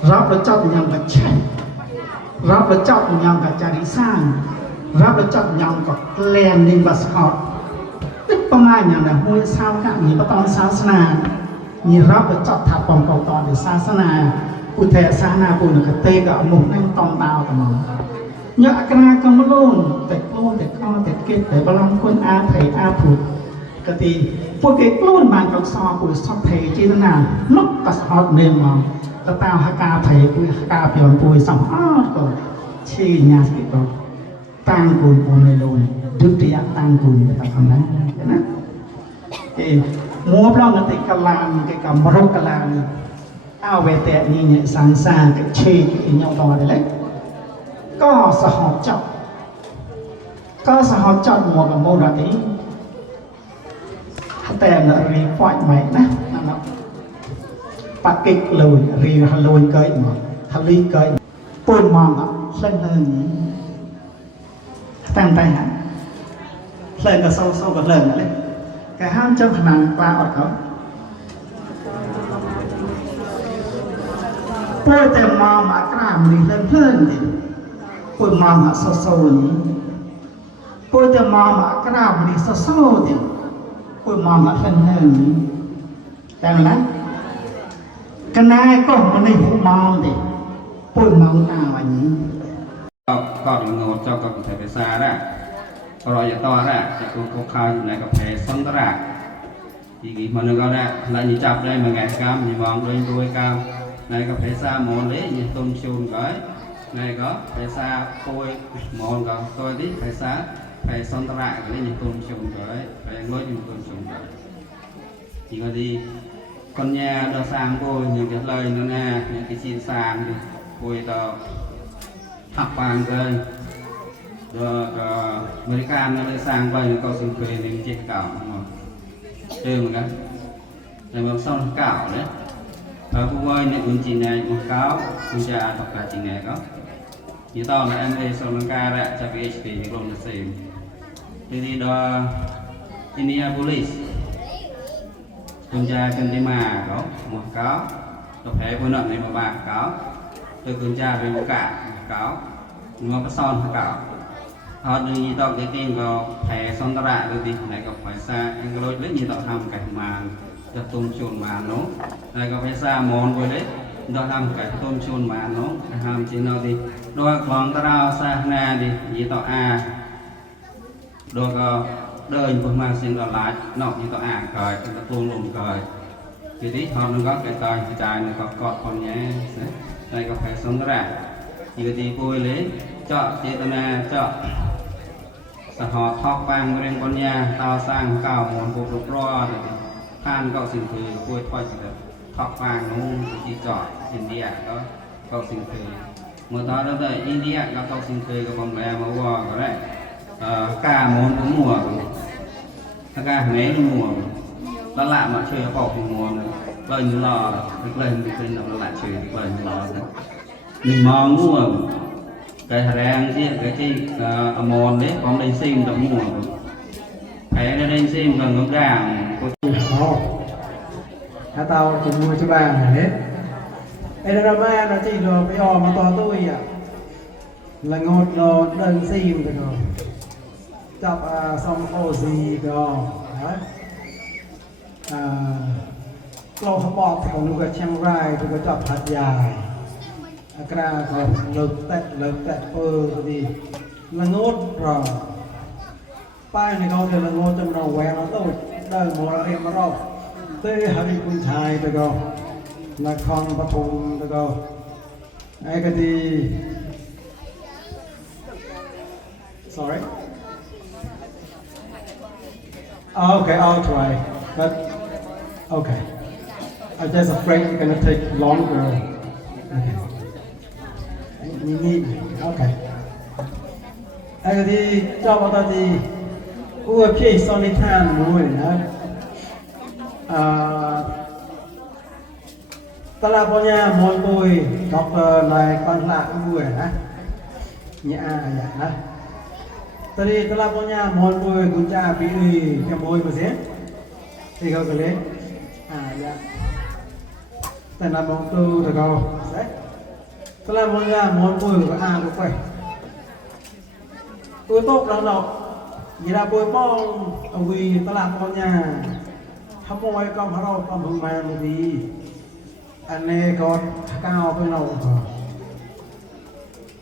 rap lo chọc nhang cái chạy rap lo chọc nhang cái cari sangรับแล้วจับยำกับแลนดินบัสฮอตติดประมาณอย่างนั้นมวยชาวกันมีประตอนศาสนามีรับแล้วจับถักปองเก่าตอนในศาสนาอุเทศนาปุณกเตกับมุกนั่งตองดาวกันมาเนี่ยกระกำมะลุนแต่กลุ้มแต่ข้อแต่เกตแต่บาลังคนอาไทยอาผูกกติพวกเกตกลุ้มบางกับซอปุยซอเทจีนานนกบัสฮอตเนืองมองกระตาฮักกาไทยปุยฮักกาเปียนปุยสองอ้อก็ชี้ญาสิโตตั้งกุลโอเมโลนดุติยตั้งกุลแต่คำนั้นนะมัวปล้องกันติกลามกับกำมรกลามเอาเวเตนี่เนี่ยสังสารกับเชยกับอินยองดอได้เลยก็สหอบจับมัวกับโมดาติ แต่ละรีปล่อยใหม่นะนะครับปักกิกเลยรีฮัลโหลเกยหมดทะลีเกยปุ่นมองอ่ะเล่นเล่นตั้งใจฮะเล่นกับโซ่กับเล่นเลยแกห้ามเจ้าพนังปลาอดเขาปุ่นแต่มองมากล้ามนี่เล่นเล่นดิปุ่นมองอ่ะโซ่นี้ปุ่นแต่มองมากล้ามนี่โซ่ดิปุ่นมองอ่ะเล่นเล่นนี้แต่ละcái này có một này cũng mong thì bôi mong nào mà nhỉ có được ngồi cho có thể phải xa ra rồi giờ to raจะกูก็คายอยู่ในกาแฟซ้ำตระอีกมันนึกเอาได้แล้วนี่จับได้มาไงครับนี่มองด้วยด้วยครับในกาแฟซ่ามอนเลยนี่ต้มชูนก็ในก็ไฟซ่าโปยมอนก็ตัวที่ไฟซ่าไฟซ้ำตระก็เลยนี่ต้มชูนก็ไฟลอยนี่ต้มชูนก็อีกก็ดีcon nhà đào sang bôi những cái lời nữa nè những cái xin sang thì bôi đào học vàng rồi rồi American nó sang bôi những câu xin cười những chiếc cảo mà chơi một cái rồi mà xong cảo đấy và cô ơi những cuốn chỉ này một cáo cô cha đọc cả chỉ này có như tao là em đây xong ca đấy cho PhD những lòng là xem thì đó Indianapolis con trai trên đi mà có một cáo đọc hệ của nợ này mà bà cáo từ con trai về một cả cáo nó có son cáo họ đừng như tao cái tiền vào thẻ son ta lại rồi thì này gặp phải xa anh lôi lấy như tao tham cảnh mà được tôm chuồn mà nó này gặp phải xa món với đấy tao tham cảnh tôm chuồn mà nó ham chỉ nào thì đôi con ta rao xa na thì như tao đôi đời của mà xin là lại nọ như tao cởi tao tuôn lùm cởi thì tí họ nó có cái cởi cái trái nó có cọt còn nhé đây có phải sống ra thì tí vui lấy chọn chế tao na chọn xã họ thọc vàng riêng con nhà tao sang cào một bộ rục ro rồi than cậu xin thử vui thôi chỉ được thọc vàng nó chỉ chọn India đó cậu xin thử mà tao đó tới India nó cậu xin thử có còn mẹ mà qua có đấy cả món cũng mùa cả mấy mùa nó lạ mà chơi bỏ thì mùa lời như lò lên nó lại chơi lời như lò mình mong mùa cái thằng đang cái chi mòn đấy con đây sim tầm mùa phải đây sim còn ngược đàngถ้าเตาจะมือจะบางเนี่ยไอ้ดราม่าเราจีเราไปออกมาต่อตู้อ่ะละงดเราเดินซีมกันเนาะจับซองโอซีก็นะเราขบอบของลูกเชียงรายลูกจับหัดใหญ่กระก็เลิกแตะดีละงดรอป้ายในเขาจะละงดจำเราแหวนเราต้องเดินมอเรียนมารอบเต้ฮาริคุณชายไปก็นครปฐมไปก็ไอ้ก็ดี sorry okay I'll try but okay I'm just afraid it's gonna take longer okay you need okay ไอ้ก็ดีเจ้าตาดีกูพี่สอนนิทานมวยนะตลาดปัญญามวยปุยด็อกเตอร์นายปัญหาอุ้ยนะเนี่ยอย่างนะตอนนี้ตลาดปัญญามวยปุยกุญแจปีนี้จะมวยมาเสียที่เขาก็เลยอย่างแต่ละบางตัวแต่ก็เสร็จตลาดปัญญามวยปุยก็ก็ไปตัวโต๊ะเรายีราปุยป้องเอาวีตลาดปัญญาขโมยก็พเราก็มึงมาดีอันนี้ก็ก้าวไปเรา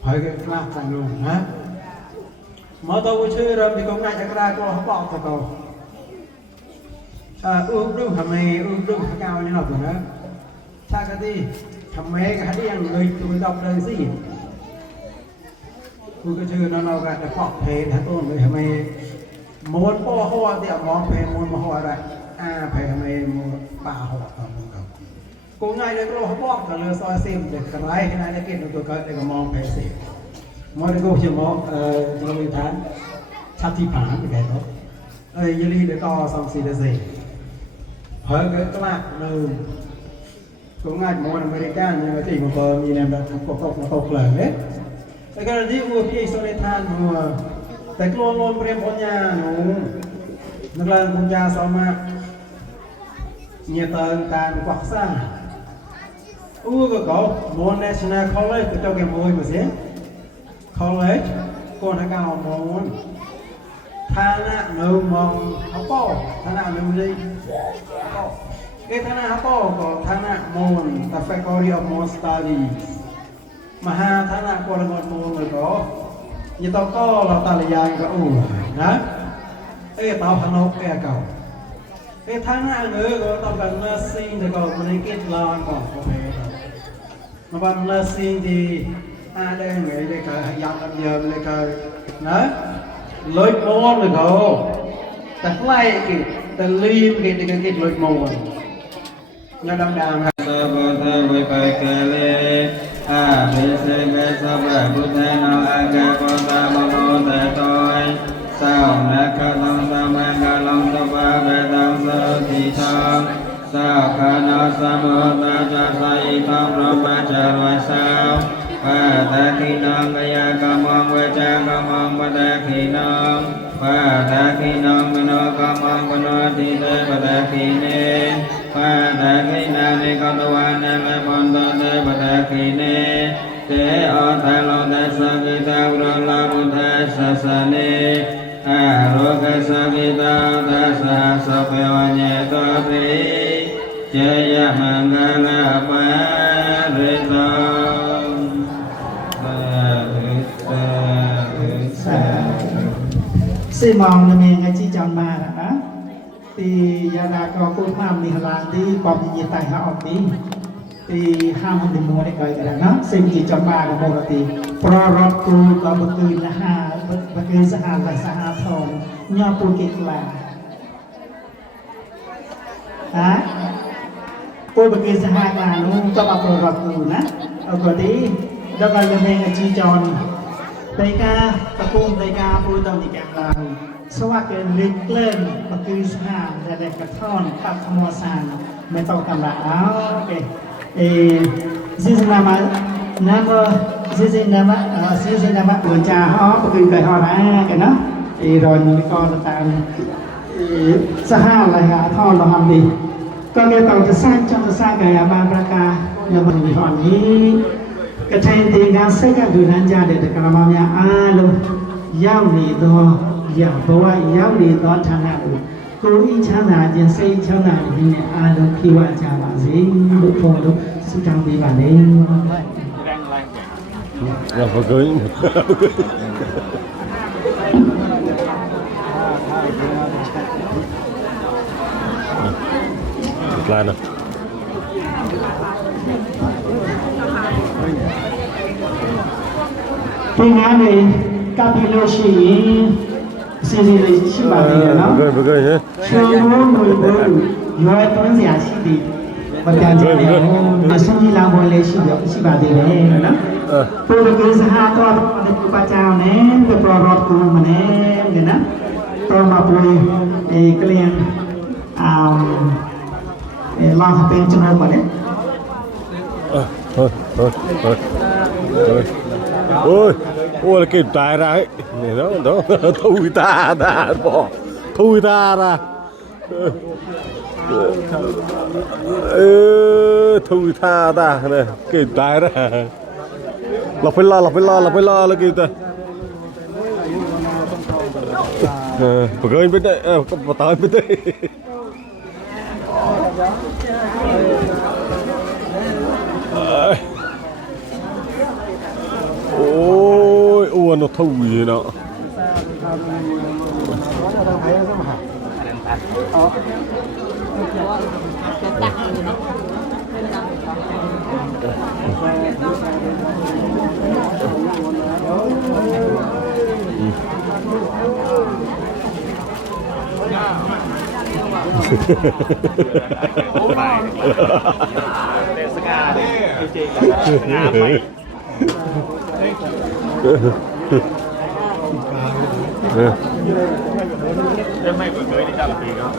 เผยกันกล้าจังเลยนะมาตัวชื่อเริ่มที่กองงานจะกล้าก็เขาบอกแต่ก็อุ้มรุ่งทำไมอุ้มรุ่งก้าวนี่หรอกนะชากันที่ทำไมกันที่ยังเลยตัวดอกเลยสิกูก็ชื่อนั่นเราก็จะปอกเพลทั้งต้นเลยทำไมม้วนป้อหัวเดี๋ยวมองเพลม้วนมาหัวอะไรไปทำไมม้วนป่าหัวต่อมือกับกูง่ายเลยก็เขาบอกกันเลยซอยซิมเด็กกันไรขนาดนี้กินตัวก็เด็กก็มองเพลสิมองได้กูจะมองจะมีฐานชาติผ่านยังไงเนาะยันรีเด็กก็สองสี่เดือนสี่ hơi cái lạ nâu cũng ngại món American nhưng mà chỉ một bờ nhìn em đã cộc lại hết cái đi mua phía sau đây than muaแต่กลัวลมเรียมพญาหนูนักเรียนพญาสมาเนี่ยเติมการกวักซ่าก็เขาโมนเนชั่นแนลคอลเลจก็เจ้าแกมวยมาเสียคอลเลจก็นักการโมนฐานะหนึ่งมองเขาป้อฐานะหนึ่งเลยฐานะเขาป้อก็ฐานะโมนแต่แฟคอรีออฟโมนสตาร์ดีมหาฐานะก็ละงดโมนเลยก็ยี่ตอก็เราตาลยายก็นะตาพนกเก่าฐานะเนื้อก็ต้องการเนื้อซิงแต่ก็มันได้กินลอนก่อนโอเคมาบันเนื้อซิงที่ได้ไงเลยก็ยังกันเยอะเลยก็นะลอยโมนเลยก็แต่ไล่กินแต่ลีมกินก็กินลอยโมนยังดังๆครับ สัพพะทะวิปัสสเลอาภิเษกสัพพะพุทธนาอากาปตามโนเตโตยสาวนักขลังสามังกลังสัพพะเบตังสัพพิทังสาขานาสมุทตาจัสสยิทังพระปัจจารวสาวปะตะกินังกายกรรมังวจากรรมังปะตะกินังปะตะกินังมโนกรรมังปโนติเตปะตะกิเนปะตะกินังนิโกตวานะเลปนตเตปะตะกิเนเตอทัลโลเตสกิตาวรลามุทัสสะสะเนอาโรกสกิตาทัสสะสะเปวัญญะโตติเจยะมังคลาปะริโตxây mong là mình ngay chỉ chọn mà đó thì giờ là có cô tham mình làm đi bọc gì tại họ đi thì ham không được mua để coi cái đó nó xây chỉ chọn mà là một thì pro rock cô có một cười là một cười sa hà thòng nhau cô kịch là hả cô một cười sa hà là nó cho bà pro rock cô nè ở cái tí đó là mình ngay chỉ chọn đây caตะปูได้กาปูตอนนี้แกงลางสวัสดิ์เล็กเล่นปะคือสหามแต่เด็กกระท่อนขับขโมยสารไม่ต้องกำลังโอเคซิซินามาน้ำก็ซินามาตัวจ่าฮอปะคือไก่ฮอนะกันเนาะรอยนิ้วก้อนต่างสหามอะไรฮะท่อนเราทำดีก็เลยต้องจะสร้างจังจะสร้างไก่บางประการอย่างมันมีหอนนี้กระชัยตีการเสกดูนันจาเด็ดกระมังยาอาลุยาวนีตัวอยากบอกว่ายาวนีตัวชนะกูอีชนะจินเซชนะนี่เนี่ยอาลุพิวาจาบาสิลุพงลุสุจังปีบานีเราเกินลายนะที่งานเลยกับพิโลชีสิ่งที่เลยชิบะดีนะเกินฮะช่วงนู้นย้อยต้นเสียชีวิตประการที่เนี่ยมาส่งที่ลาวเลยชิบะดีเลยนะตัวเกิดสหตัวในกุปเจ้าเนี่ยเป็นปลอดกูมันเนี่ยนะตัวมาปุยเกลียนลองเป็นจมูกมันเนี่ยôi ôi là kịp tài ra ấy nó thui ta ra bỏ thui ta ra thui ta ta này kịp tài ra là phải lo là kịp ta phải gơi bên đây có tới bên đây ôi ua nó thâu gì đó Em hay vừa cưới đi chăm thì không?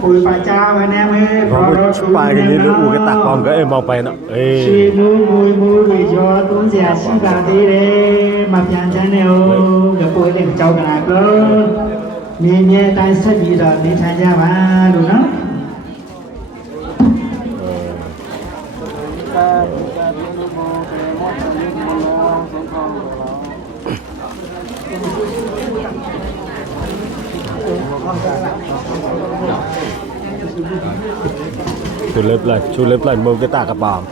ปุยปัจจาวันนี้ไม่ มองไปกันนี่ดูกระตักปอมก็มองไปเนาะชีมูริยอตุ้งเสียชีบาดีเลยมาเพียงจันเนวกับปุยเล่นเจ้ากันนะก็มีเมียตายสักทีดอกมีทายามาดูเนาะ ชูเล็บเลยมือกระตากกระปอม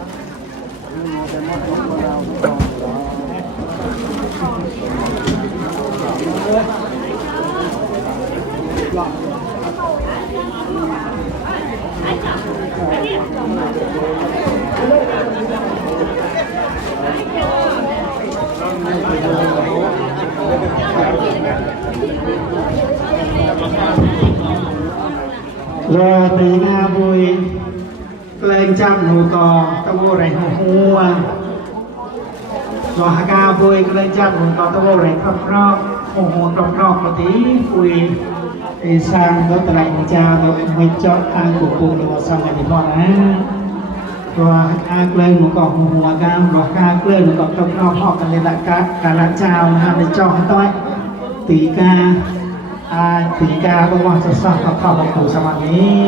รอตีนาบุยเกรงจำหนูกอตะโวไรหัวรอหากาบุยเกรงจำหนูกอตะโวไรครอบครอบหัวครอบครอบปฏิปุยไอ้สร้างรถตะไลเจ้าเราไม่เจาะทางกุปูหรือว่าสร้างอะไรบ้างนะรอหากาเกรงหนูกอหัวกามรอหากาเกรงหนูกอครอบครอบพ่อกันเลยละการเจ้านะฮะในเจาะให้ต้อยตีกาตีกาบอกว่าจะสร้างข้าวของปู่สมัยนี้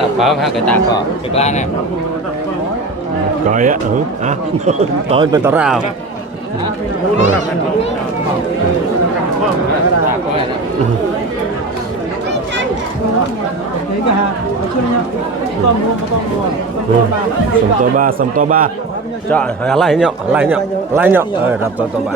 ตัดเปล่าครับกระตากก็เป็นกล้าเนี่ย rồi á tối bên tao rào สมตัวบ้าจะอะไรเนาะรับตัวบ้า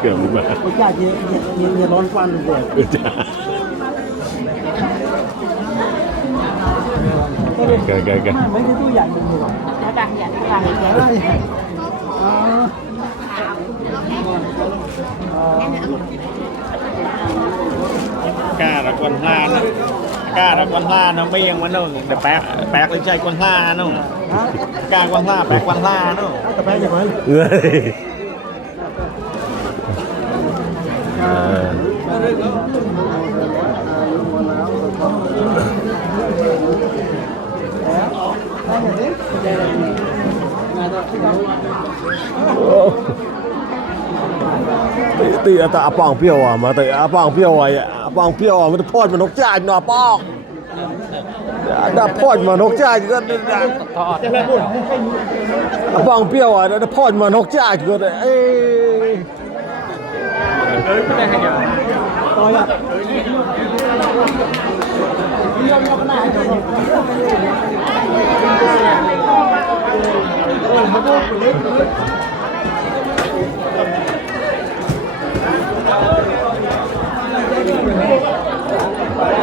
เกือบรู้มาอย่าร้อนควันเลยเกินไม่ได้ตู้ใหญ่จริงหรอดังใหญ่กาละคนห้านะกาละคนห้าน้องไม่ยังมันนู่นเดี๋ยวแป๊กเลยใจคนห้านู่นกาคนห้าแป๊กคนห้านู่นแต่แป๊กอย่างไรตีแต่อาปองเปรี้ยวอ่ะมาแต่อาปองเปรี้ยวอ่ะอาปองเปรี้ยวอ่ะมันพอดมันนกจ่ายหน่อปองดับพอดมันนกจ่ายก็อาปองเปรี้ยวอ่ะดับพอดมันนกจ่ายก็เอ้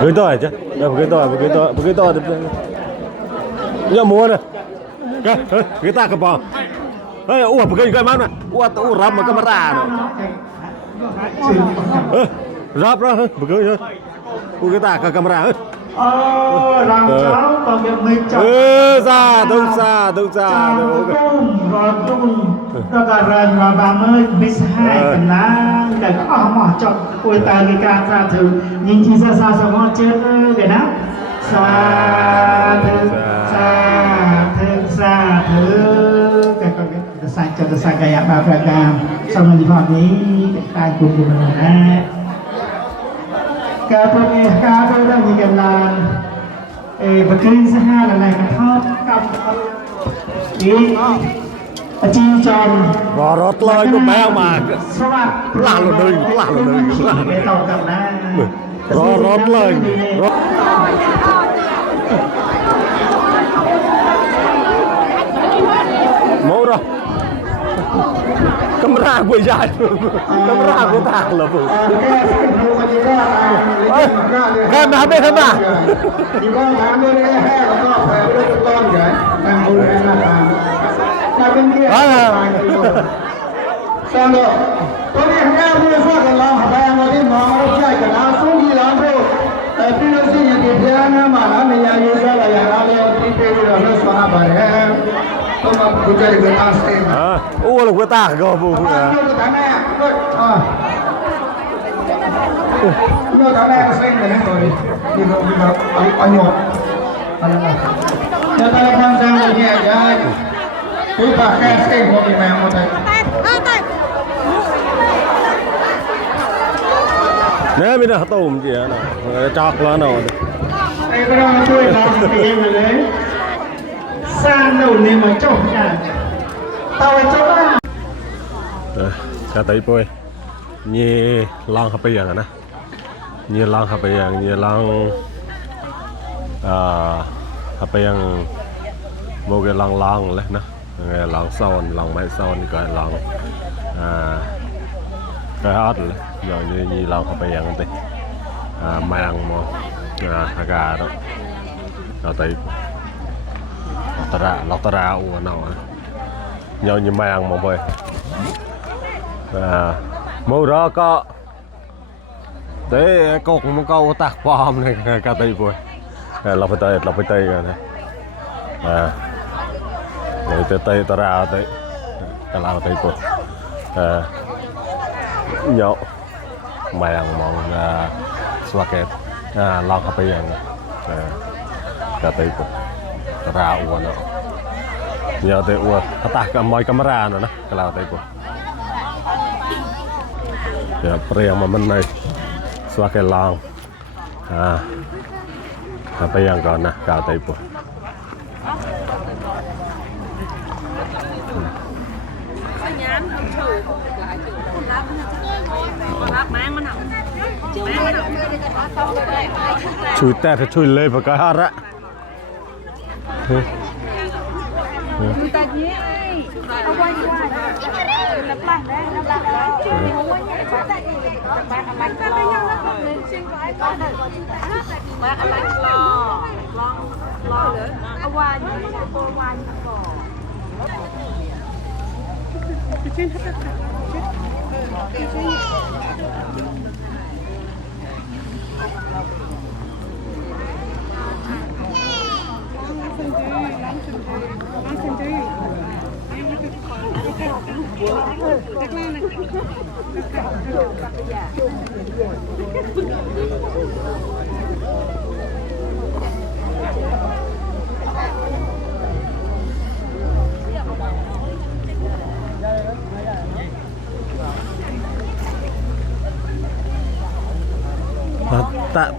gửi tôi chứ gửi tôi nhớ mua nè gửi ta cái bò ê ủa gửi cái mắm nè ủa rập mà camera nè rập đó gửi thôi gửi ta cái camera hết làm cháu còn việc mình chọn xa đâuก็การเรียนมาบางเมื่อไม่ใช่กันนะแต่ก็เอาหมอจดคุยตาในการสาธุยิงที่ซาสมอเจอกันนะสาธุแต่ก็จะใส่จะใส่กายแบบประการสมัยที่ผ่านนี้การกลุ่มมันนะการตัวนี้การตัวได้มีกำลังบัตรเครดิตห้าอะไรกันทอดกับอี อาจีจอม รอรถเลยก็แมวมา สวัสดิ์ ปลาเลย ไม่ต้องกันนะ รอรถเลยรถโมรอกำราบุญญาณกำราบุญตากเหรอปุ๊ แค่มาไม่ขนาด ဒီကောင်ကမ်းလို့လည်းဟဲ့တော့ဖယ်လို့တော့ကြတယ်တန်ဖိုးလည်းနာတာဒါပင်ကြီးဆန်တော့တော်ရဟဲ့ဘုရားဆောက်ကလာဟာဘာမှမမောင်တော့ကြိုက်ကလာဆုံးကြီးလာတော့ပြီးလို့ရှိရင်ဒီဘုရားနာမှာလာနေရရေးစားလာရတာလည်းဒီပြေပြီးတော့လို့ဆိုတာပါတယ်တော့မပူကြရတဲ့အားစင် โอ้ลูกตากก็ปุ๊ ဒါနဲ့တော့ဒါနဲ့ဆိုင်တယ်တော်ဒီအညောအဲ့ဒါတော့ဖန်ဆန်းလို့ရကြဒီပါခဲစိတ်ကိုဒီမှာမဟုတ်တယ် เนี่ยมีแต่ต้มจีนะจากแล้วเนาะ ไอ้พระช่วยเราเองเลยสร้างหนูเนี่ยมาจบกันเตาจบอ่ะ กะไตป่วยนี่ลองเข้าไปอย่างนะนี่ลองเข้าไปอย่างนี่ลองเข้าไปอย่างโมเกลองเลยนะลองซ้อนลองไม้ซ้อนก็ลองก็ฮอตเลยอย่างนี้ลองเข้าไปอย่างนี้แมงมองอากาศเราไตเราตราอ้วนเอาnhau như màng mà vậy màu đó có đấy cột một câu tạc bom này cả tay vuiเราไปtayกันนะเราtay ta ra tay cả lao tay vui nhau màng mong swaket lọcไปอย่างcả tay vui ta ra uốn nó nhiều tay uốn ta cầm mồi camera nữa nè cả lao tay vui Priang memenai suake lang apa yang kau nak kata ibu chui tè thì chui lên vào cái hạt á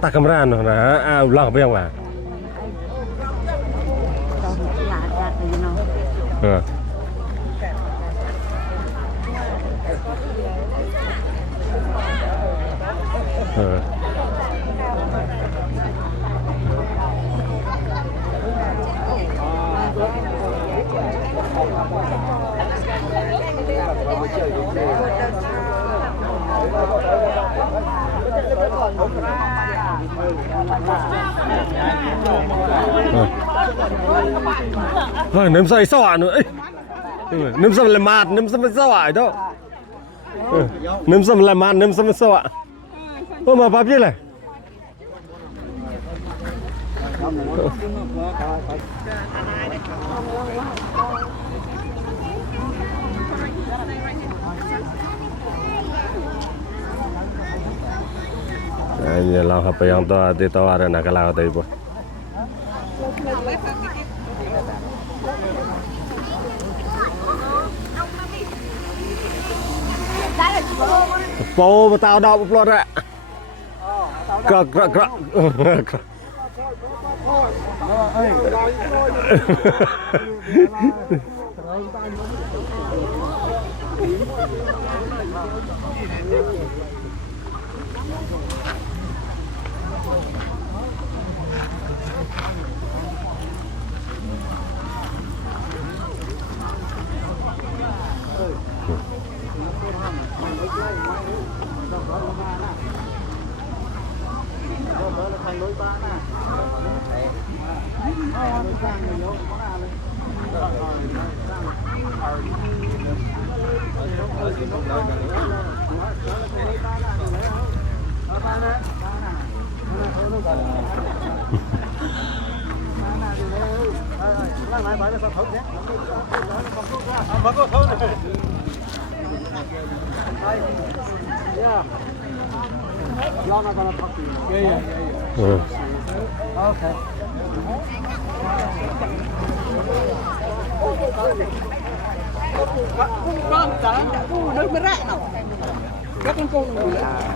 tak kemeran nah ulang apa yang lah nếm say sọ nữa nếm sâm là mạt nếm sâm sọ đó nếm sâm là mạt nếm sâm sọ mà bắp gì này ini lah apa yang ditawarin nak kalau tadi bu po mà tao đau bột ạ cờ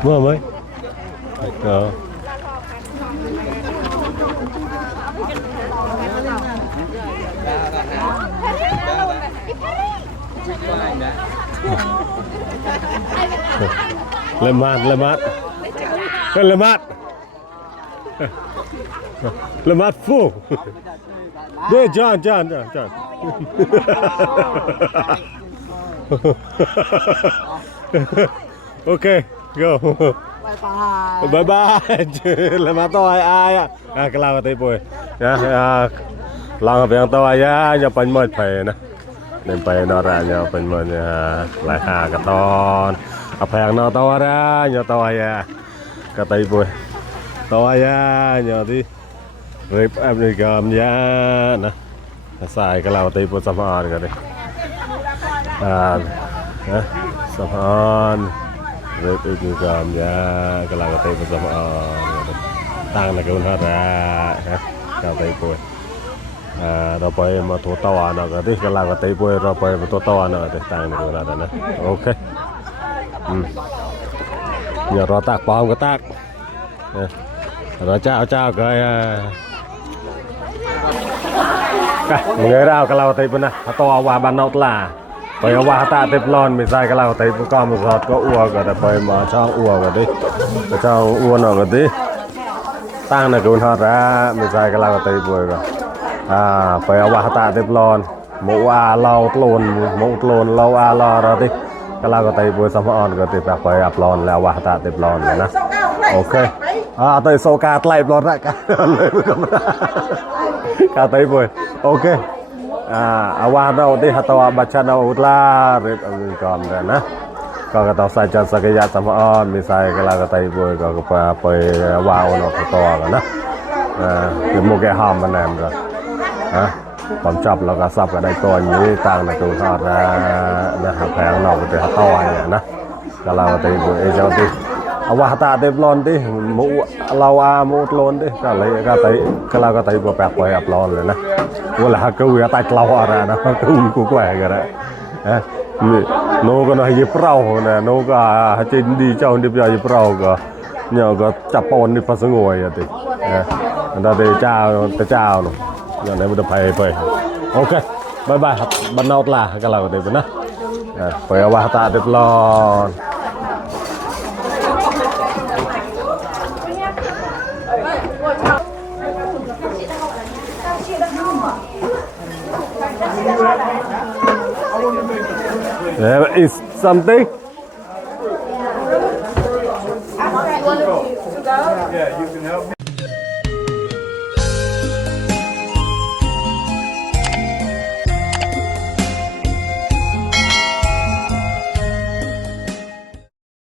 Mưa mới. Ờ. Lemat. Lemat full. Đây John. Okay, go. Bye bye. Lemat to ai à? Cái lao tới bồi. Lao về to ai á, nhà bánh mệt phải nè. Nên phải nó ra nhà bánh mệt lại hà cái ton. Phèn nó to ra, nhà to ai à. Cái tay bồi. To ai à, nhà đi. Rip em đi gầm nha nè. Xài cái lao tới bồi sắm hòn cái đi. Sắm hòn. Rip em đi gầm nha, cái lao tới bồi sắm hòn. Tăng là cái con hết ra, cái tay bồi. เราไปมาตัวต่อนะก็ที่กำลังตีป่วยเราไปมาตัวต่อนะก็ที่ต่างกันแล้วนะโอเคอย่ารอตากปอมก็ตากเราเจ้าก็เงยเราก็เราตีปุ่นนะตัวว่าบ้านนอกลาไปว่าตาเต็มร้อนไม่ใช่ก็เราตีปุ่นก็มือสอดก็อ้วกก็แต่ไปมาช่องอ้วกก็ที่ช่องอ้วนออกก็ที่ตั้งนะคุณทอดละไม่ใช่ก็เราตีป่วยก็ไปว่าตาเต็มร้อนหมูว่าเราโกลนหมูโกลนเราเราเราที่ก็เราก็ตีป่วยสมองก็ตีไปอับร้อนแล้วว่าตาเต็มร้อนนะโอเคตีโซกาไล่ร้อนละกันเลยก็ไม่ได้การตีป่วยโอเคว่าเราที่หัตถวบัชนาอุตลาเรียบร้อยก่อนเลยนะก็ต้องใส่จัดสกัยสมองมีใส่ก็เราก็ตีป่วยก็ไปว่าวน์ก็ตัวกันนะคือโมเกหอมมันแน่นเลยผมจับแล้วก็ซับก็ได้ตัวนี้ต่างในตัวทอดนะแพงเราก็จะต่อยนะก็เราตีบุเอเจ้าตีเอาว่าตาเต็มร้อนตีหมูเราหมูร้อนตีก็เลยก็ตีก็เราก็ตีบุแปลกไปอับร้อนเลยนะว่าแล้วก็วิ่งตายเราอะไรนะก็วิ่งกูแกว่งกันนะโน่ก็น่ายิบเราเนี่ยโน่ก็จินดีเจ้าดิบยายิบเราก็เนี่ยก็จับปนดิพัสงวยอ่ะตีแต่เจ้าหนูอย่างนี้มันจะไปโอเคบายบายครับบ้านนอกล่ะก็เราเดี๋ยวนะไปเอาว่าตาเดือดร้อน There is something